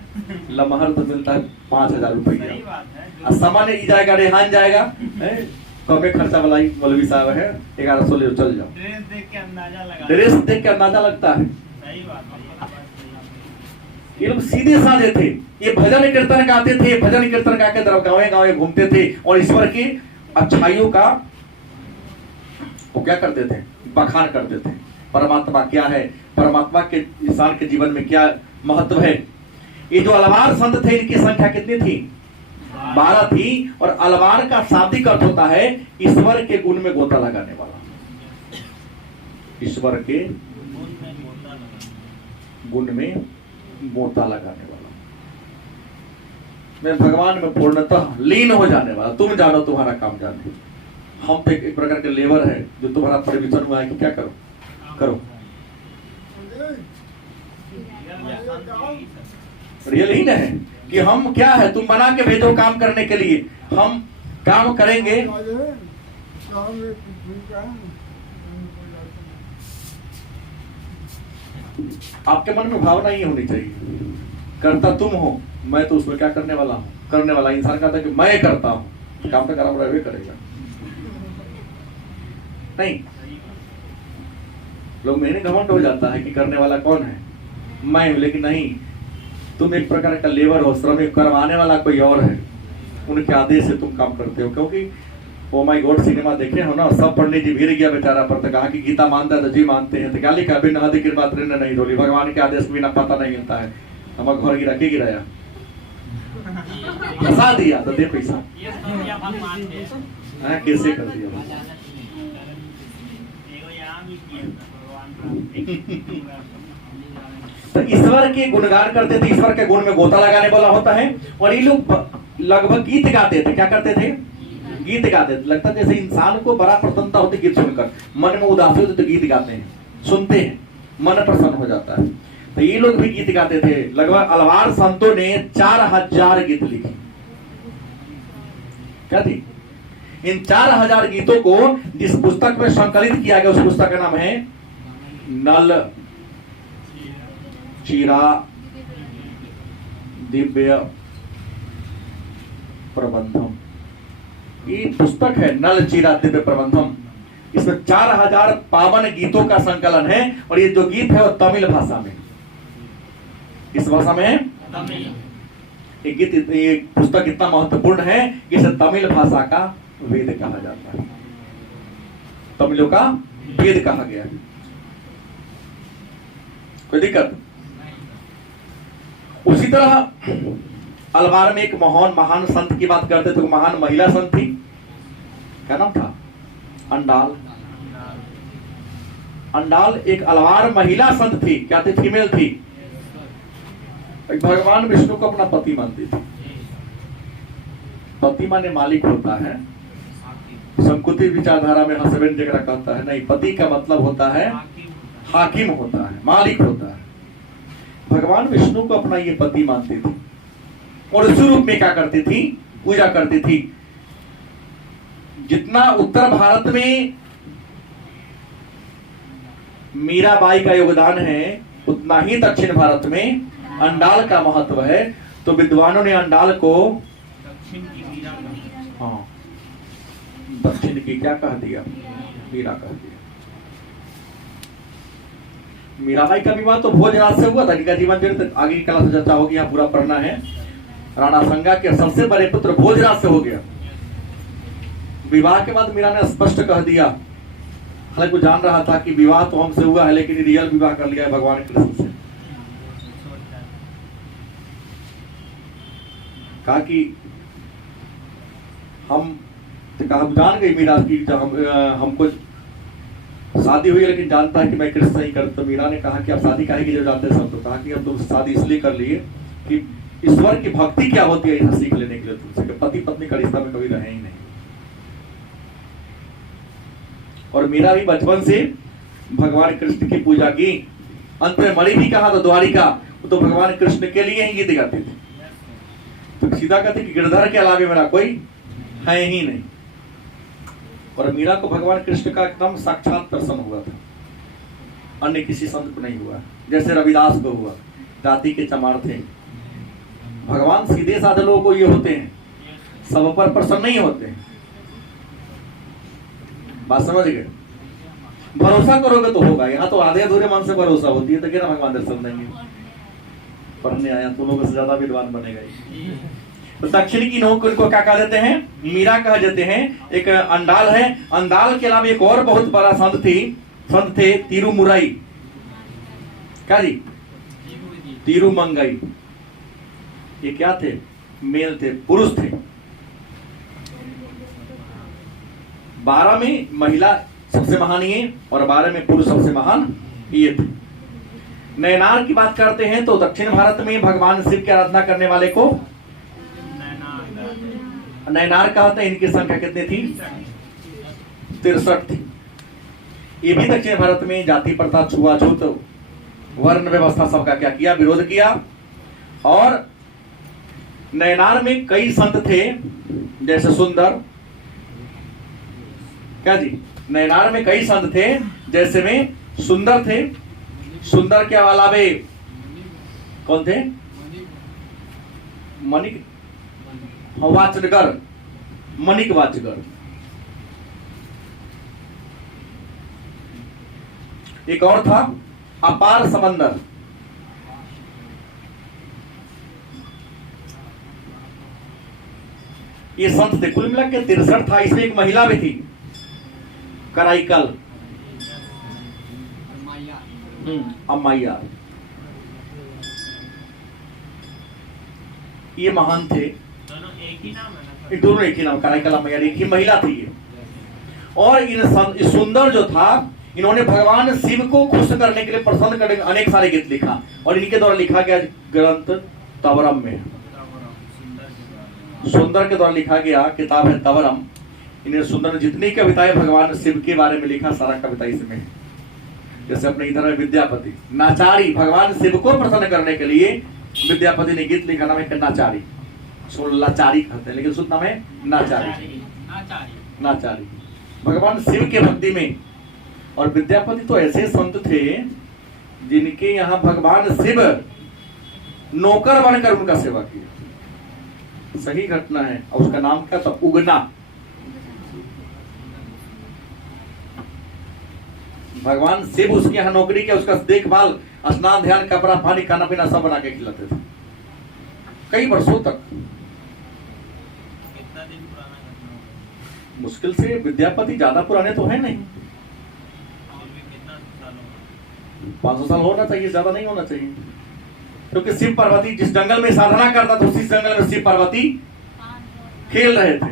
लमहर तो मिलता है 5,000 रुपया। सामान्य जाएगा, रेहान जाएगा, कमे खर्चा वाला ही मौलवी साहब है, 1100 ले चल जाओ। ड्रेस देख के अंदाजा लगता है। सही बात है। ये लोग सीधे साधे थे, ये भजन कीर्तन गाते थे, भजन कीर्तन गा के गाँव गाँव घूमते थे और ईश्वर की अच्छाइयों का वो क्या करते थे, बखान करते थे। परमात्मा क्या है, परमात्मा के इंसान के जीवन में क्या महत्व है। ये जो अलवार संत थे, इनकी संख्या कितनी थी, 12 थी। और अलवार का शाब्दिक अर्थ होता है ईश्वर के गुण में गोता लगाने वाला, ईश्वर के गुण में गोता लगाने वाला, मैं भगवान में पूर्णतः लीन हो जाने वाला। तुम जानो तुम्हारा काम जाने, हम तो एक प्रकार के लेबर है जो तुम्हारा परिवर्तन हुआ है कि क्या करो करो। रियल ही है कि हम क्या है, तुम बना के भेजो काम करने के लिए, हम काम करेंगे। आपके मन में भावना ये होनी चाहिए, करता तुम हो, मैं तो उसमें क्या करने वाला हूँ। करने वाला इंसान कहता है कि मैं करता हूँ, काम तो खराब रहवे करेगा। नहीं, लोग मेरे घमंड हो जाता है कि करने वाला कौन है, मैं हूं। लेकिन नहीं, तुम एक प्रकार का लेबर हो, श्रमिक, करवाने वाला कोई और है, उनके आदेश से तुम काम करते हो। क्योंकि ओ माय गॉड सिनेमा देखे हो ना, सब पंडित जी भीड़ गया बेचारा पर, तो कहा कि गीता मानता है तो जी मानते हैं, तो क्या लिखा, बिन हद कृपा तृण नहीं डोली, भगवान के आदेश बिना पता नहीं मिलता है। हमारा घर गिरा के गिराया, फंसा दिया तो दे पैसा, कैसे कर दिया। तो ईश्वर के गुणगान करते थे, ईश्वर के गुण में गोता लगाने वाला होता है। और ये लोग लगभग गीत गाते थे, क्या करते थे, गीत गाते थे। लगता जैसे इंसान को बड़ा प्रसन्नता होती गीत सुनकर, मन में उदासी होती तो गीत गाते हैं, सुनते हैं, मन प्रसन्न हो जाता है। तो ये लोग भी गीत गाते थे। लगभग अलवार संतों ने 4000 गीत लिखे। क्या थी, इन 4000 गीतों को जिस पुस्तक में संकलित किया गया, उस पुस्तक का नाम है नल चीरा दिव्य प्रबंधम। ये पुस्तक है नल चीरा दिव्य प्रबंधम। इसमें 4000 पावन गीतों का संकलन है। और ये जो गीत है वो तमिल भाषा में, इस भाषा में ये गीत, ये पुस्तक इतना महत्वपूर्ण है कि इसे तमिल भाषा का वेद कहा जाता है, तमिलों का वेद कहा गया है। कोई दिक्कत। उसी तरह अलवार में एक महान संत की बात करते तो महान महिला संत थी, क्या नाम था, अंडाल। अंडाल एक अलवार महिला संत थी, क्या थी, फीमेल थी। भगवान विष्णु को अपना पति मानती थी। पति माने मालिक होता है, संकुचित विचारधारा में हस्बैंड जगह कहता है, नहीं, पति का मतलब होता है हाकिम होता है, मालिक होता है। भगवान विष्णु को अपना ये पति मानती थी और उस रूप में क्या करती थी, पूजा करती थी। जितना उत्तर भारत में मीराबाई का योगदान है, उतना ही दक्षिण भारत में अंडाल का महत्व है। तो विद्वानों ने अंडाल को दक्षिण की क्या कह दिया, मीरा कह दिया। मीराबाई का विवाह तो भोजराज से हुआ था, जिनका जीवन चरित्र आगे की कला से चर्चा होगी, यहाँ पूरा पढ़ना है। राणा संगा के सबसे बड़े पुत्र भोजराज से हो गया। विवाह के बाद मीरा ने स्पष्ट कह दिया, हालांकि जान रहा था कि विवाह तो हमसे हुआ है, लेकिन रियल विवाह कर लिया है भगवान कृष्ण से। कहा कि हम जान गए मीरा की, हमको शादी हुई लेकिन जानता है कि मैं कृष्ण ही कर। तो मीरा ने कहा कि आप शादी काहे की जो जानते हैं सब। तो कहा कि हम तुम शादी इसलिए कर लिए कि ईश्वर की भक्ति क्या होती है यहाँ सीख लेने के लिए तुमसे, कि पति पत्नी का रिश्ता में कभी रहे ही नहीं। और मीरा भी बचपन से भगवान कृष्ण की पूजा की। अंत में मणि भी कहा तो द्वारिका, तो भगवान कृष्ण के लिए ही गीत गाते थे। तो सीधा कहते कि गिरधर के अलावे मेरा कोई है ही नहीं। और मीरा को भगवान कृष्ण का एकदम साक्षात दर्शन हुआ था, अन्य किसी संत को नहीं हुआ। जैसे रविदास को हुआ, जाति के चमार थे। भगवान सीधे साधे लोगों को ये होते हैं, सब पर प्रसन्न नहीं होते हैं। बात समझ गए? भरोसा करोगे तो होगा। यहाँ तो आधे अधूरे मन से भरोसा होती है तो क्या भगवान दर्शन देंगे। पढ़ने आया तुम लोगों से ज्यादा विद्वान बनेगा। तो दक्षिण की नोक को क्या कह देते हैं? मीरा कह देते हैं। एक अंडाल है। अंडाल के अलावा एक और बहुत बड़ा संत थे तिरुमुरई। क्या जी? तिरुमंगई। ये क्या थे? मेल थे, पुरुष थे। 12 में महिला सबसे महान ये और 12 में पुरुष सबसे महान ये थे। नयनार की बात करते हैं तो दक्षिण भारत में भगवान शिव की आराधना करने वाले को नयनार कहते हैं। इनकी संख्या कितनी थी? 63 थी। ये भी दक्षिण भारत में जाति प्रथा, छुआछूत, वर्ण व्यवस्था सबका क्या किया? विरोध किया। और नयनार में कई संत थे, जैसे सुंदर। क्या जी? नयनार में कई संत थे, जैसे में सुंदर थे। सुंदर के अलावे कौन थे? मणिक वाचनगर, मणिक वाचगर। एक और था अपार समंदर। ये संत थे। कुल मिला के 63 था। इसमें एक महिला भी थी, कराईकल, अम्मैया। ये महान थे। दोनों एक ही नाम है ना? दोनों एक ही नाम, कराईकल अम्मैया। एक ही महिला थी ये। और इन सुंदर जो था, इन्होंने भगवान शिव को खुश करने के लिए, प्रसन्न करने के लिए अनेक सारे गीत लिखा। और इनके द्वारा लिखा गया ग्रंथ तवरम में, सुंदर के द्वारा लिखा गया किताब है तवरम। इन्हें सुंदर जितनी कविताएं भगवान शिव के बारे में लिखा, सारा कविता इसमें है। जैसे अपने इधर है विद्यापति, नाचारी, भगवान शिव को प्रसन्न करने के लिए विद्यापति ने गीत लिखा, नाम है नाचारी। लाचारी कहते हैं लेकिन शुद्ध नाम है नाचारी। नाचारी भगवान शिव के भक्ति में। और विद्यापति तो ऐसे संत थे जिनके यहाँ भगवान शिव नौकर बनकर उनका सेवा किया। सही घटना है। और उसका नाम क्या था? उगना। भगवान शिव उसके यहाँ नौकरी किया, उसका देखभाल, स्नान, ध्यान, कपड़ा, पानी, खाना पीना सब बना के खिलाते थे कई वर्षों तक। कितना दिन पुराना घटना होगा? मुश्किल से विद्यापति ज्यादा पुराने तो है नहीं, और भी कितना साल होगा? 500 साल होना चाहिए, ज्यादा नहीं होना चाहिए। क्योंकि शिव पार्वती जिस जंगल में साधना करता था, उसी जंगल में शिव पार्वती खेल रहे थे।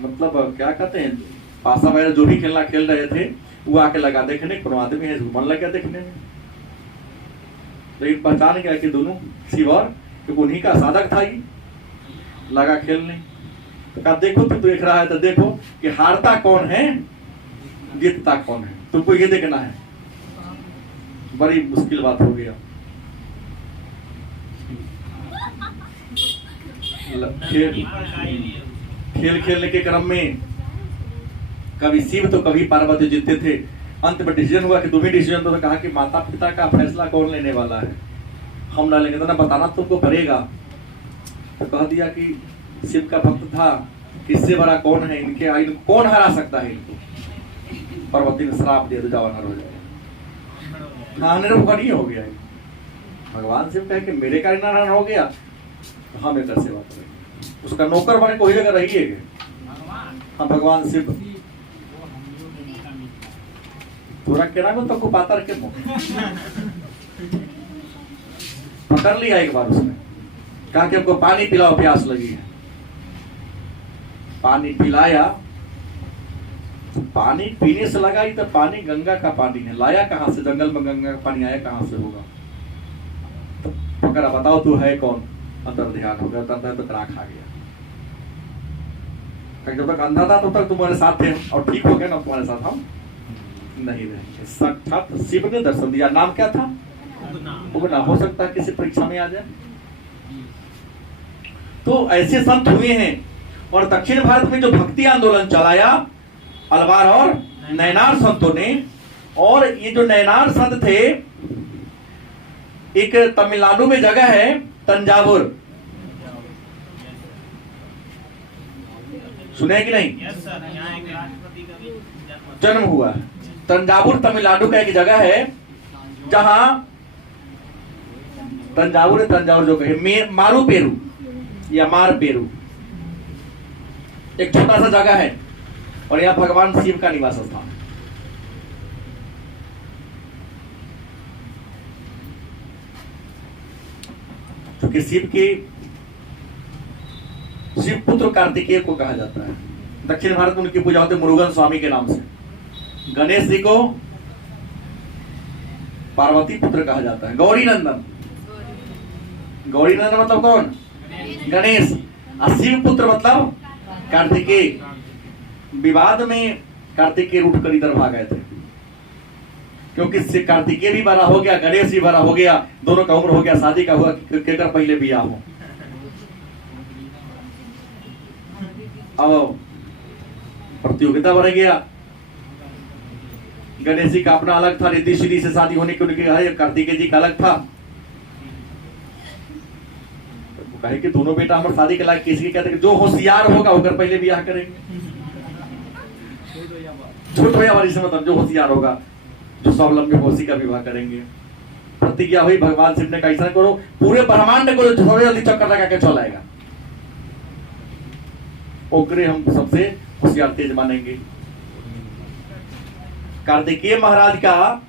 मतलब क्या कहते हैं, पासा वगैरह जो भी खेलना खेल रहे थे, वो आके लगा देखने, कोनो आदमी है मन लग गया देखने में। लेकिन पहचान गया कि दोनों शिव और, क्योंकि उन्हीं का साधक था ही, लगा खेलने। तो कहा देखो तू देख रहा है तो देखो कि हारता कौन है, जीतता कौन है, तुमको ये देखना है। बड़ी मुश्किल बात हो गया। खेल खेलने के क्रम में कभी शिव तो कभी पार्वती जीतते थे। अंत में डिसीजन हुआ कि तुम ही डिसीजन। तो कहा कि माता पिता का फैसला कौन लेने वाला है, हम ना लेंगे, तो ना बताना तुमको पड़ेगा। तो कह दिया कि शिव का भक्त था, इससे बड़ा कौन है, इनके आयु कौन हरा सकता है इनको। पार्वती ने श्राप दिया, तो जाओ नर हो जाएगा। हाँ, निरपराधी हो गया। भगवान शिव कहे कि मेरे कारण नारायण हो गया तो हम एक सेवा करेंगे, उसका नौकर बने कोई जगह रहिएगा। हाँ, भगवान शिव थोड़ा केरा में तो पातर के पकड़ लिया एक बार उसने, कहा कि हमको पानी पिलाओ, प्यास लगी है। पानी पिलाया पानी पीने से लगा ही तो पानी गंगा का पानी है, लाया कहाँ से? जंगल में गंगा का पानी आया कहाँ से होगा? तो पकड़ा, बताओ तू है कौन? अंदर ध्यान हो गया, अंदर तो करा खा गया। जब तक अंधा था तब तक तुम्हारे साथ थे और ठीक हो गए ना, तुम्हारे साथ हम नहीं रहेंगे। साक्षात शिव ने दर्शन दिया। नाम क्या था? उगना। हो सकता है किसी परीक्षा में आ जाए। तो ऐसे संत हुए हैं। और दक्षिण भारत में जो भक्ति आंदोलन चलाया अलवार और नैनार संतों ने, और ये जो नैनार संत थे, एक तमिलनाडु में जगह है तंजावुर, सुने कि नहीं? यस सर, यहाँ एक राष्ट्रपति का भी जन्म हुआ है। तंजावुर तमिलनाडु का एक जगह है जहां तंजावुर जो कहे मारू पेरू या मार पेरू, एक छोटा सा जगह है और यहाँ भगवान शिव का निवास स्थान। क्योंकि शिव पुत्र कार्तिकेय को कहा जाता है। दक्षिण भारत में उनकी पूजा होती है मुरुगन स्वामी के नाम से। गणेश जी को पार्वती पुत्र कहा जाता है। गौरी नंदन मतलब कौन? गणेश। और शिव पुत्र मतलब कार्तिकेय। विवाद में कार्तिकेय उठ कर इधर भाग गए थे, क्योंकि कार्तिकेय भी बड़ा हो गया, गणेश भी बड़ा हो गया, दोनों का उम्र हो गया, शादी का हुआ, केकर पहले बियाह हो। अब प्रतियोगिता बढ़ गया। गणेश जी का अपना अलग था, रिद्धि सिद्धि से शादी होने के उनके, कार्तिकेय जी का अलग था। कहे कि दोनों बेटा हमारे शादी के लायक, किसी कहते जो होशियार होगा होकर पहले ब्याह करेंगे। छोट भैया वाली से मतलब जो होशियार होगा, जो स्वावलंबी होशी का विवाह करेंगे। प्रतिज्ञा हुई, भगवान शिव ने कहा ऐसा करो, पूरे ब्रह्मांड को थोड़ी जल्दी चक्कर लगा के चलाएगा, ओकरे हम सबसे होशियार तेज मानेंगे। कार्तिकेय महाराज का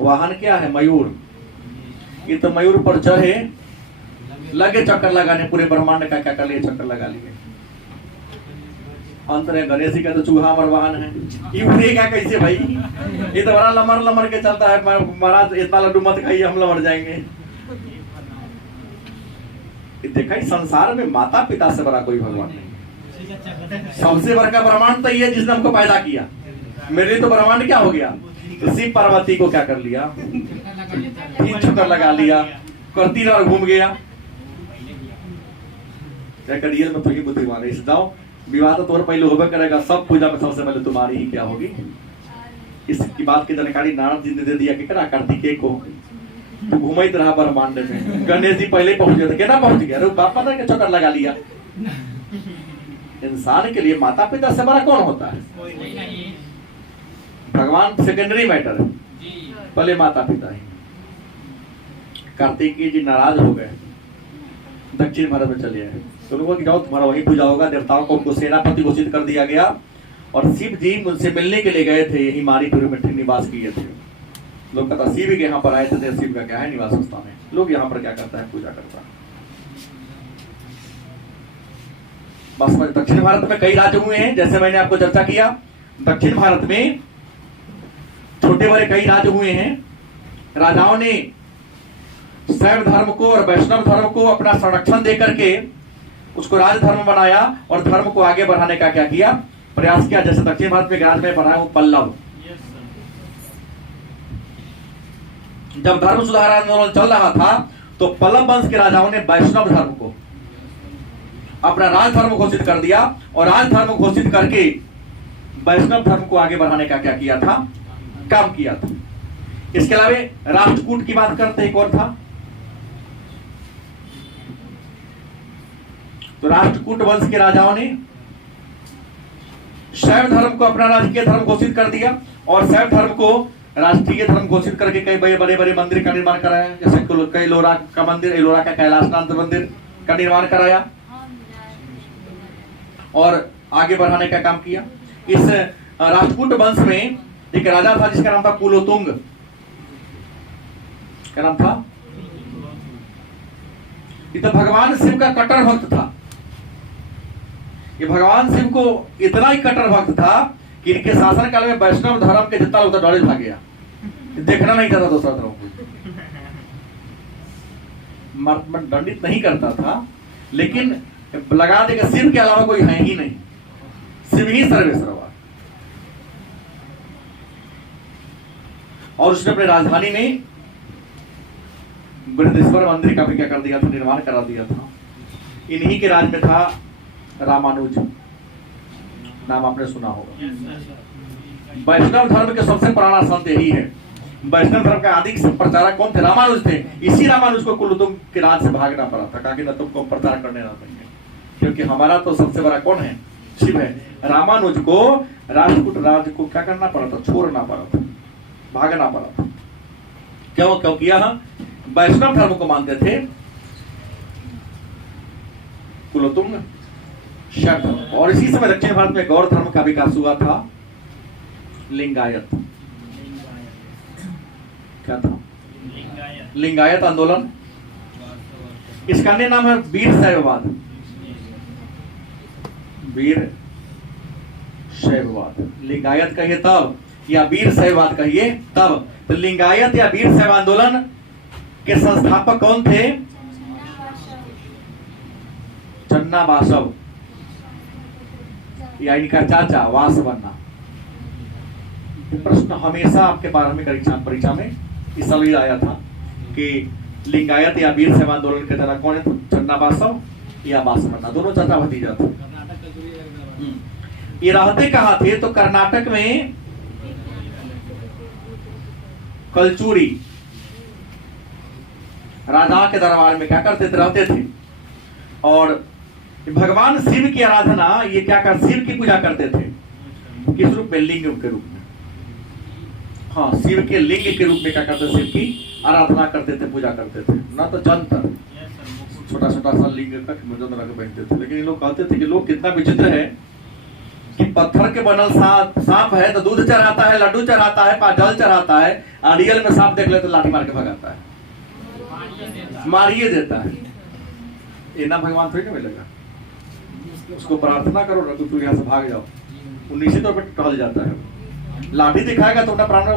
वाहन क्या है? मयूर। ये तो मयूर पर चढ़े, लगे चक्कर लगाने, पूरे ब्रह्मांड का क्या कर लिए, चक्कर लगा लिए। अंत में गणेश जी का तो चूहा हमारा वाहन है, ये उड़ेगा कैसे भाई? ये तो बड़ा लमर के चलता है। महाराज इतना लड्डू मत खाइए, हम लमर जाएंगे। देखा, संसार में माता पिता से बड़ा कोई भगवान नहीं। सबसे बड़ा ब्रह्मांड तो ये जिसने हमको पैदा किया। मेरे लिए तो ब्रह्मांड क्या हो गया? तो शिव पार्वती को क्या कर लिया? 3 चक्कर लगा लिया, करती रहा और घूम गया। क्या करियर में तो ही बुद्धिमान है। जाओ, विवाह तो तोर पहले होगा करेगा, सब पूजा में सबसे पहले तुम्हारी ही क्या होगी। इसकी बात की जानकारी नारद जी ने दे दिया कि करा कार्तिकेय को, तो घूमते रहा ब्रह्मांड में। गणेश जी पहले पहुंच गए थे, कितना पहुंच गया? बाप पता के चक्कर लगा लिया। इंसान के लिए माता पिता से बड़ा कौन होता है? भगवान सेकेंडरी मैटर है, पहले माता पिता ही। कार्तिकेय जी नाराज हो गए, दक्षिण भारत में चले आए। तो उनको कि जाओ तुम्हारा वही पूजा होगा। देवताओं को उनको सेनापति घोषित कर दिया गया। और शिव जी उनसे मिलने के लिए गए थे, यही मारीपुर में निवास किए थे। लोग कहता शिव के यहाँ पर आए थे, शिव का क्या है निवास स्थान है। लोग यहाँ पर क्या करता है? पूजा करता है। बस दक्षिण भारत में कई राज्य हुए हैं, जैसे मैंने आपको चर्चा किया। दक्षिण भारत में छोटे बड़े कई राज्य हुए हैं। राजाओं ने शैव धर्म को और वैष्णव धर्म को अपना संरक्षण देकर के उसको राज धर्म बनाया और धर्म को आगे बढ़ाने का क्या किया? प्रयास किया। जैसे दक्षिण भारत में राज्य में बनाया पल्लव। जब धर्म सुधार आंदोलन चल रहा था तो पल्लव वंश के राजाओं ने वैष्णव धर्म को अपना राज धर्म घोषित कर दिया और राज धर्म घोषित करके वैष्णव धर्म को आगे बढ़ाने का क्या किया था? काम किया था। इसके अलावा राष्ट्रकूट की बात करते एक और था। तो राष्ट्रकूट वंश के राजाओं ने शैव धर्म को अपना राजकीय धर्म घोषित कर दिया और शैव धर्म को राष्ट्रीय धर्म घोषित करके कई बड़े बड़े मंदिर का निर्माण कराया। जैसे कई एलोरा का मंदिर, एलोरा का कैलाशनाथ मंदिर का निर्माण कराया और आगे बढ़ाने का काम किया। इस राष्ट्रकूट वंश में एक राजा था जिसका नाम था कुलोतुंग। क्या नाम था? ये तो भगवान शिव का कट्टर भक्त था। कि भगवान शिव को इतना ही कट्टर भक्त था कि इनके शासन काल में वैष्णव धर्म के जितना लोग डरे भाग गया, देखना नहीं चाहता दूसरा धर्म को। मर्द दंडित नहीं करता था, लेकिन लगा देगा शिव के अलावा कोई है ही नहीं, शिव ही सर्वेश्वर। और उसने अपनी राजधानी में बृहदेश्वर मंदिर का भी क्या कर दिया था, निर्माण करा दिया था। इन्हीं के राज में था रामानुज, नाम आपने सुना होगा। वैष्णव धर्म के सबसे पुराना संत यही है। वैष्णव धर्म का आदि प्रचारक कौन थे? रामानुज थे। इसी रामानुज को कुलतुंग के राज से भागना पड़ा था, कहा कि न तुमको प्रचार करने ना देंगे, क्योंकि हमारा तो सबसे बड़ा कौन है? शिव है। रामानुज को राजपूत राज को क्या करना पड़ा था? छोड़ना पड़ा था, भागना पड़ा था। क्यों? क्योंकि यह वैष्णव धर्म को मानते थे, कुलतुंग शैव धर्म। और इसी समय दक्षिण भारत में गौड़ धर्म का विकास हुआ था, लिंगायत। क्या था? लिंगायत आंदोलन। इसका अन्य नाम है वीर शैववाद। वीर शैववाद। लिंगायत कहिए तब, या वीर शैववाद कहिए तब। तो लिंगायत या वीर शैव आंदोलन के संस्थापक कौन थे? चन्ना वासव, या इनका चाचा वासवन्ना। प्रश्न हमेशा आपके 12वीं परीक्षा में इस सवाल आया था कि लिंगायत या वीर शैव आंदोलन के तरह कौन है? चन्ना वासव या वासवन्ना, दोनों चाचा भतीजा थे। ये रहते कहाँ थे? तो कर्नाटक में कलचूरी राजा के दरबार में क्या करते थे? रहते थे। और भगवान शिव की आराधना ये क्या कर, शिव की पूजा करते थे। किस रूप में? लिंग के रूप में। हाँ, शिव के लिंग के रूप में क्या करते? शिव की आराधना करते थे, पूजा करते थे। ना तो जंतर, छोटा छोटा सा लिंग का मुजन रख बैठते थे। लेकिन ये लोग कहते थे कि लोग कितना विचित्र है कि पत्थर के बनल सांप है तो दूध चढ़ाता है, लड्डू चढ़ाता है, जल चढ़ाता है, और रियल में सांप देख ले तो लाठी मार के भगाता है, मारिए देता है। ये ना भगवान थोड़ी ना मिलेगा। उसको प्रार्थना करो ना, तू यहाँ से भाग जाओ, वो निश्चित तौर पर टहल जाता है। लाठी दिखाएगा तो अपना प्राण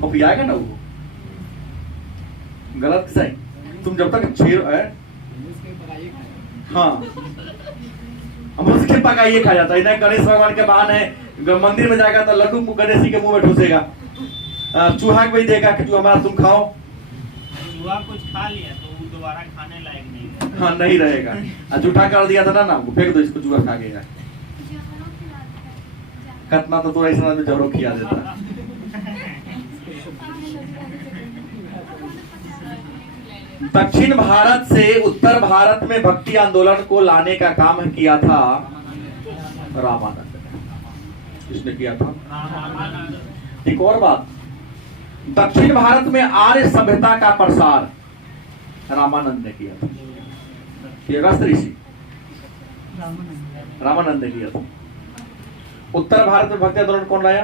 वो पियाएगा ना, वो गलत सही। तुम जब तक शेर है, हाँ, हम उसके पकाइए खा जाता है। इन्हें गणेश भगवान के बहाने है, मंदिर में जाएगा तो लड्डू गणेश जी के मुंह में ठूसेगा, चूहा को भी देगा कि हमारा तुम खाओ। चूहा कुछ खा लिया तो वो दोबारा खाने लायक नहीं है। हाँ, नहीं रहेगा। जूठा कर दिया था ना, फेंक दो इसको, चूहा खा गया। खतना तो ऐसा आदमी जरूर खिया देता। दक्षिण भारत से उत्तर भारत में भक्ति आंदोलन को लाने का काम किया था रामानंद ने। किसने किया था? एक और बात, दक्षिण भारत में आर्य सभ्यता का प्रसार रामानंद ने किया था। ये अगस्त ऋषि रामानंद ने किया था। उत्तर भारत में भक्ति आंदोलन कौन लाया?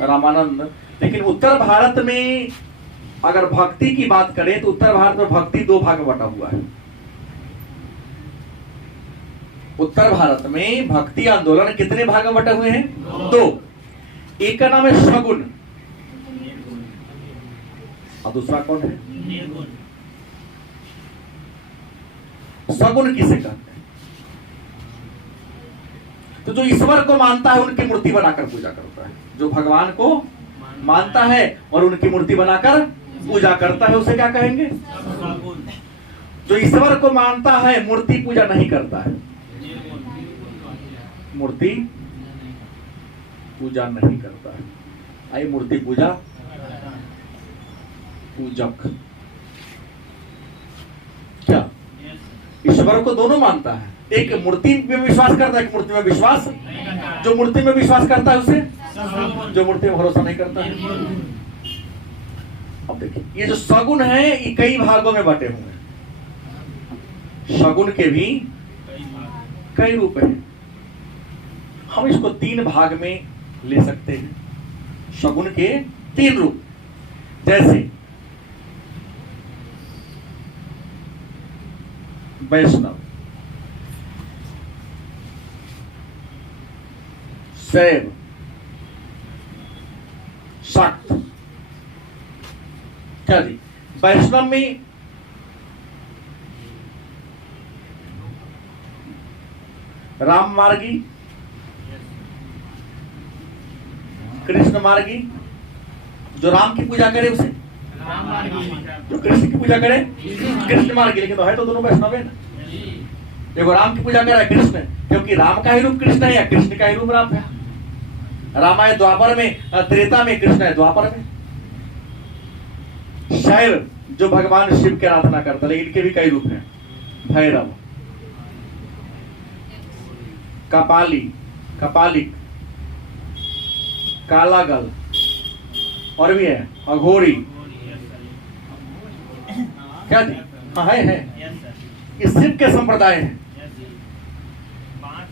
रामानंद। लेकिन उत्तर भारत में अगर भक्ति की बात करें तो उत्तर भारत में भक्ति दो भाग में बटा हुआ है। उत्तर भारत में भक्ति आंदोलन कितने भाग में बटे हुए हैं? दो। एक का नाम है शगुन और दूसरा कौन है? सगुन किसे कहते हैं? तो जो ईश्वर को मानता है उनकी मूर्ति बनाकर पूजा करता है। जो भगवान को मानता है और उनकी मूर्ति बनाकर पूजा करता है उसे क्या कहेंगे? जो ईश्वर को मानता है मूर्ति पूजा नहीं करता है, मूर्ति पूजा नहीं करता है। आई मूर्ति पूजा पूजक। क्या ईश्वर को दोनों मानता है? एक मूर्ति में विश्वास करता है, एक मूर्ति में विश्वास। जो मूर्ति में विश्वास करता है उसे, जो मूर्ति में भरोसा नहीं करता है। अब देखिए, ये जो सगुन है ये कई भागों में बटे हुए हैं। सगुन के भी कई रूप हैं। हम इसको 3 भाग में ले सकते हैं। सगुन के 3 रूप, जैसे वैष्णव, शैव, शाक्त। क्या जी? वैष्णव में राम मार्गी, कृष्ण मार्गी, जो राम की पूजा करे उसे, जो कृष्ण की पूजा करे कृष्ण मार्गी। लेकिन तो है तो दोनों वैष्णव है ना। देखो राम की पूजा कर रहा है कृष्ण, क्योंकि राम का ही रूप कृष्ण है या कृष्ण का ही रूप राम है। राम है द्वापर में, त्रेता में, कृष्ण है द्वापर में। शैव जो भगवान शिव की आराधना करता, लेकिन इनके भी कई रूप हैं। भैरव, कपाली, कपालिक, कालागल, और भी है अघोरी। क्या जी? हाँ है। ये शिव के संप्रदाय हैं।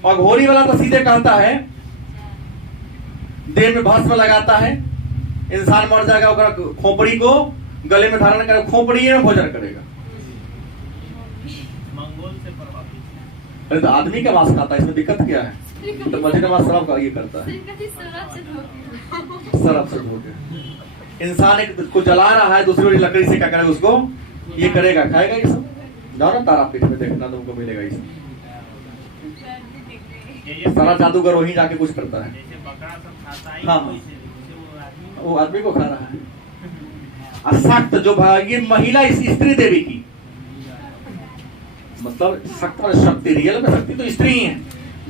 अघोरी वाला तो सीधे कहता है देह में भस्म लगाता है, इंसान मर जाएगा, ओकरा खोपड़ी को गले में धारण करेगा, खोपड़ी में भोजन करेगा। मंगोल से प्रभावित। अरे तो आदमी का मांस खाता है, इसमें दिक्कत क्या है? तो मछली का मांस शराब का ये करता है, शराब से धो के। इंसान एक को जला रहा है, दूसरी वाली लकड़ी से क्या करेगा, उसको ये करेगा, खाएगा ये सब। जाओ ना तारापीठ में देखना, तुमको मिलेगा ये सब। सारा जादूगर वहीं जाके कुछ करता है। जैसे बकरा सब खाता है, हाँ। वैसे वो आदमी को खा रहा है। अशक्त जो ये महिला इस स्त्री देवी की, मतलब शक्त और शक्ति, रियल में शक्ति तो स्त्री ही है,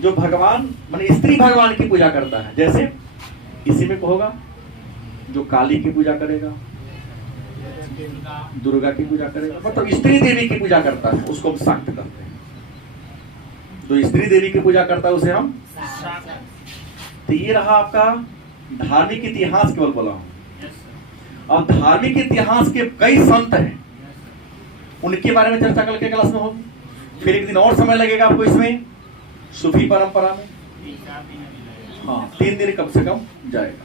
जो भगवान माने स्त्री भगवान की पूजा करता है। जैसे इसी में होगा जो काली की पूजा करेगा, दुर्गा की पूजा करेगा, मतलब स्त्री देवी की पूजा करता है, उसको हम शक्त कहते हैं। जो स्त्री देवी की पूजा करता है उसे हम। तो ये रहा आपका धार्मिक इतिहास केवल बोला हूं। अब धार्मिक इतिहास के कई संत हैं, उनके बारे में चर्चा कल के क्लास में होगी। फिर एक दिन और समय लगेगा आपको इसमें सूफी परंपरा में। हाँ 3 दिन कम से कम जाएगा।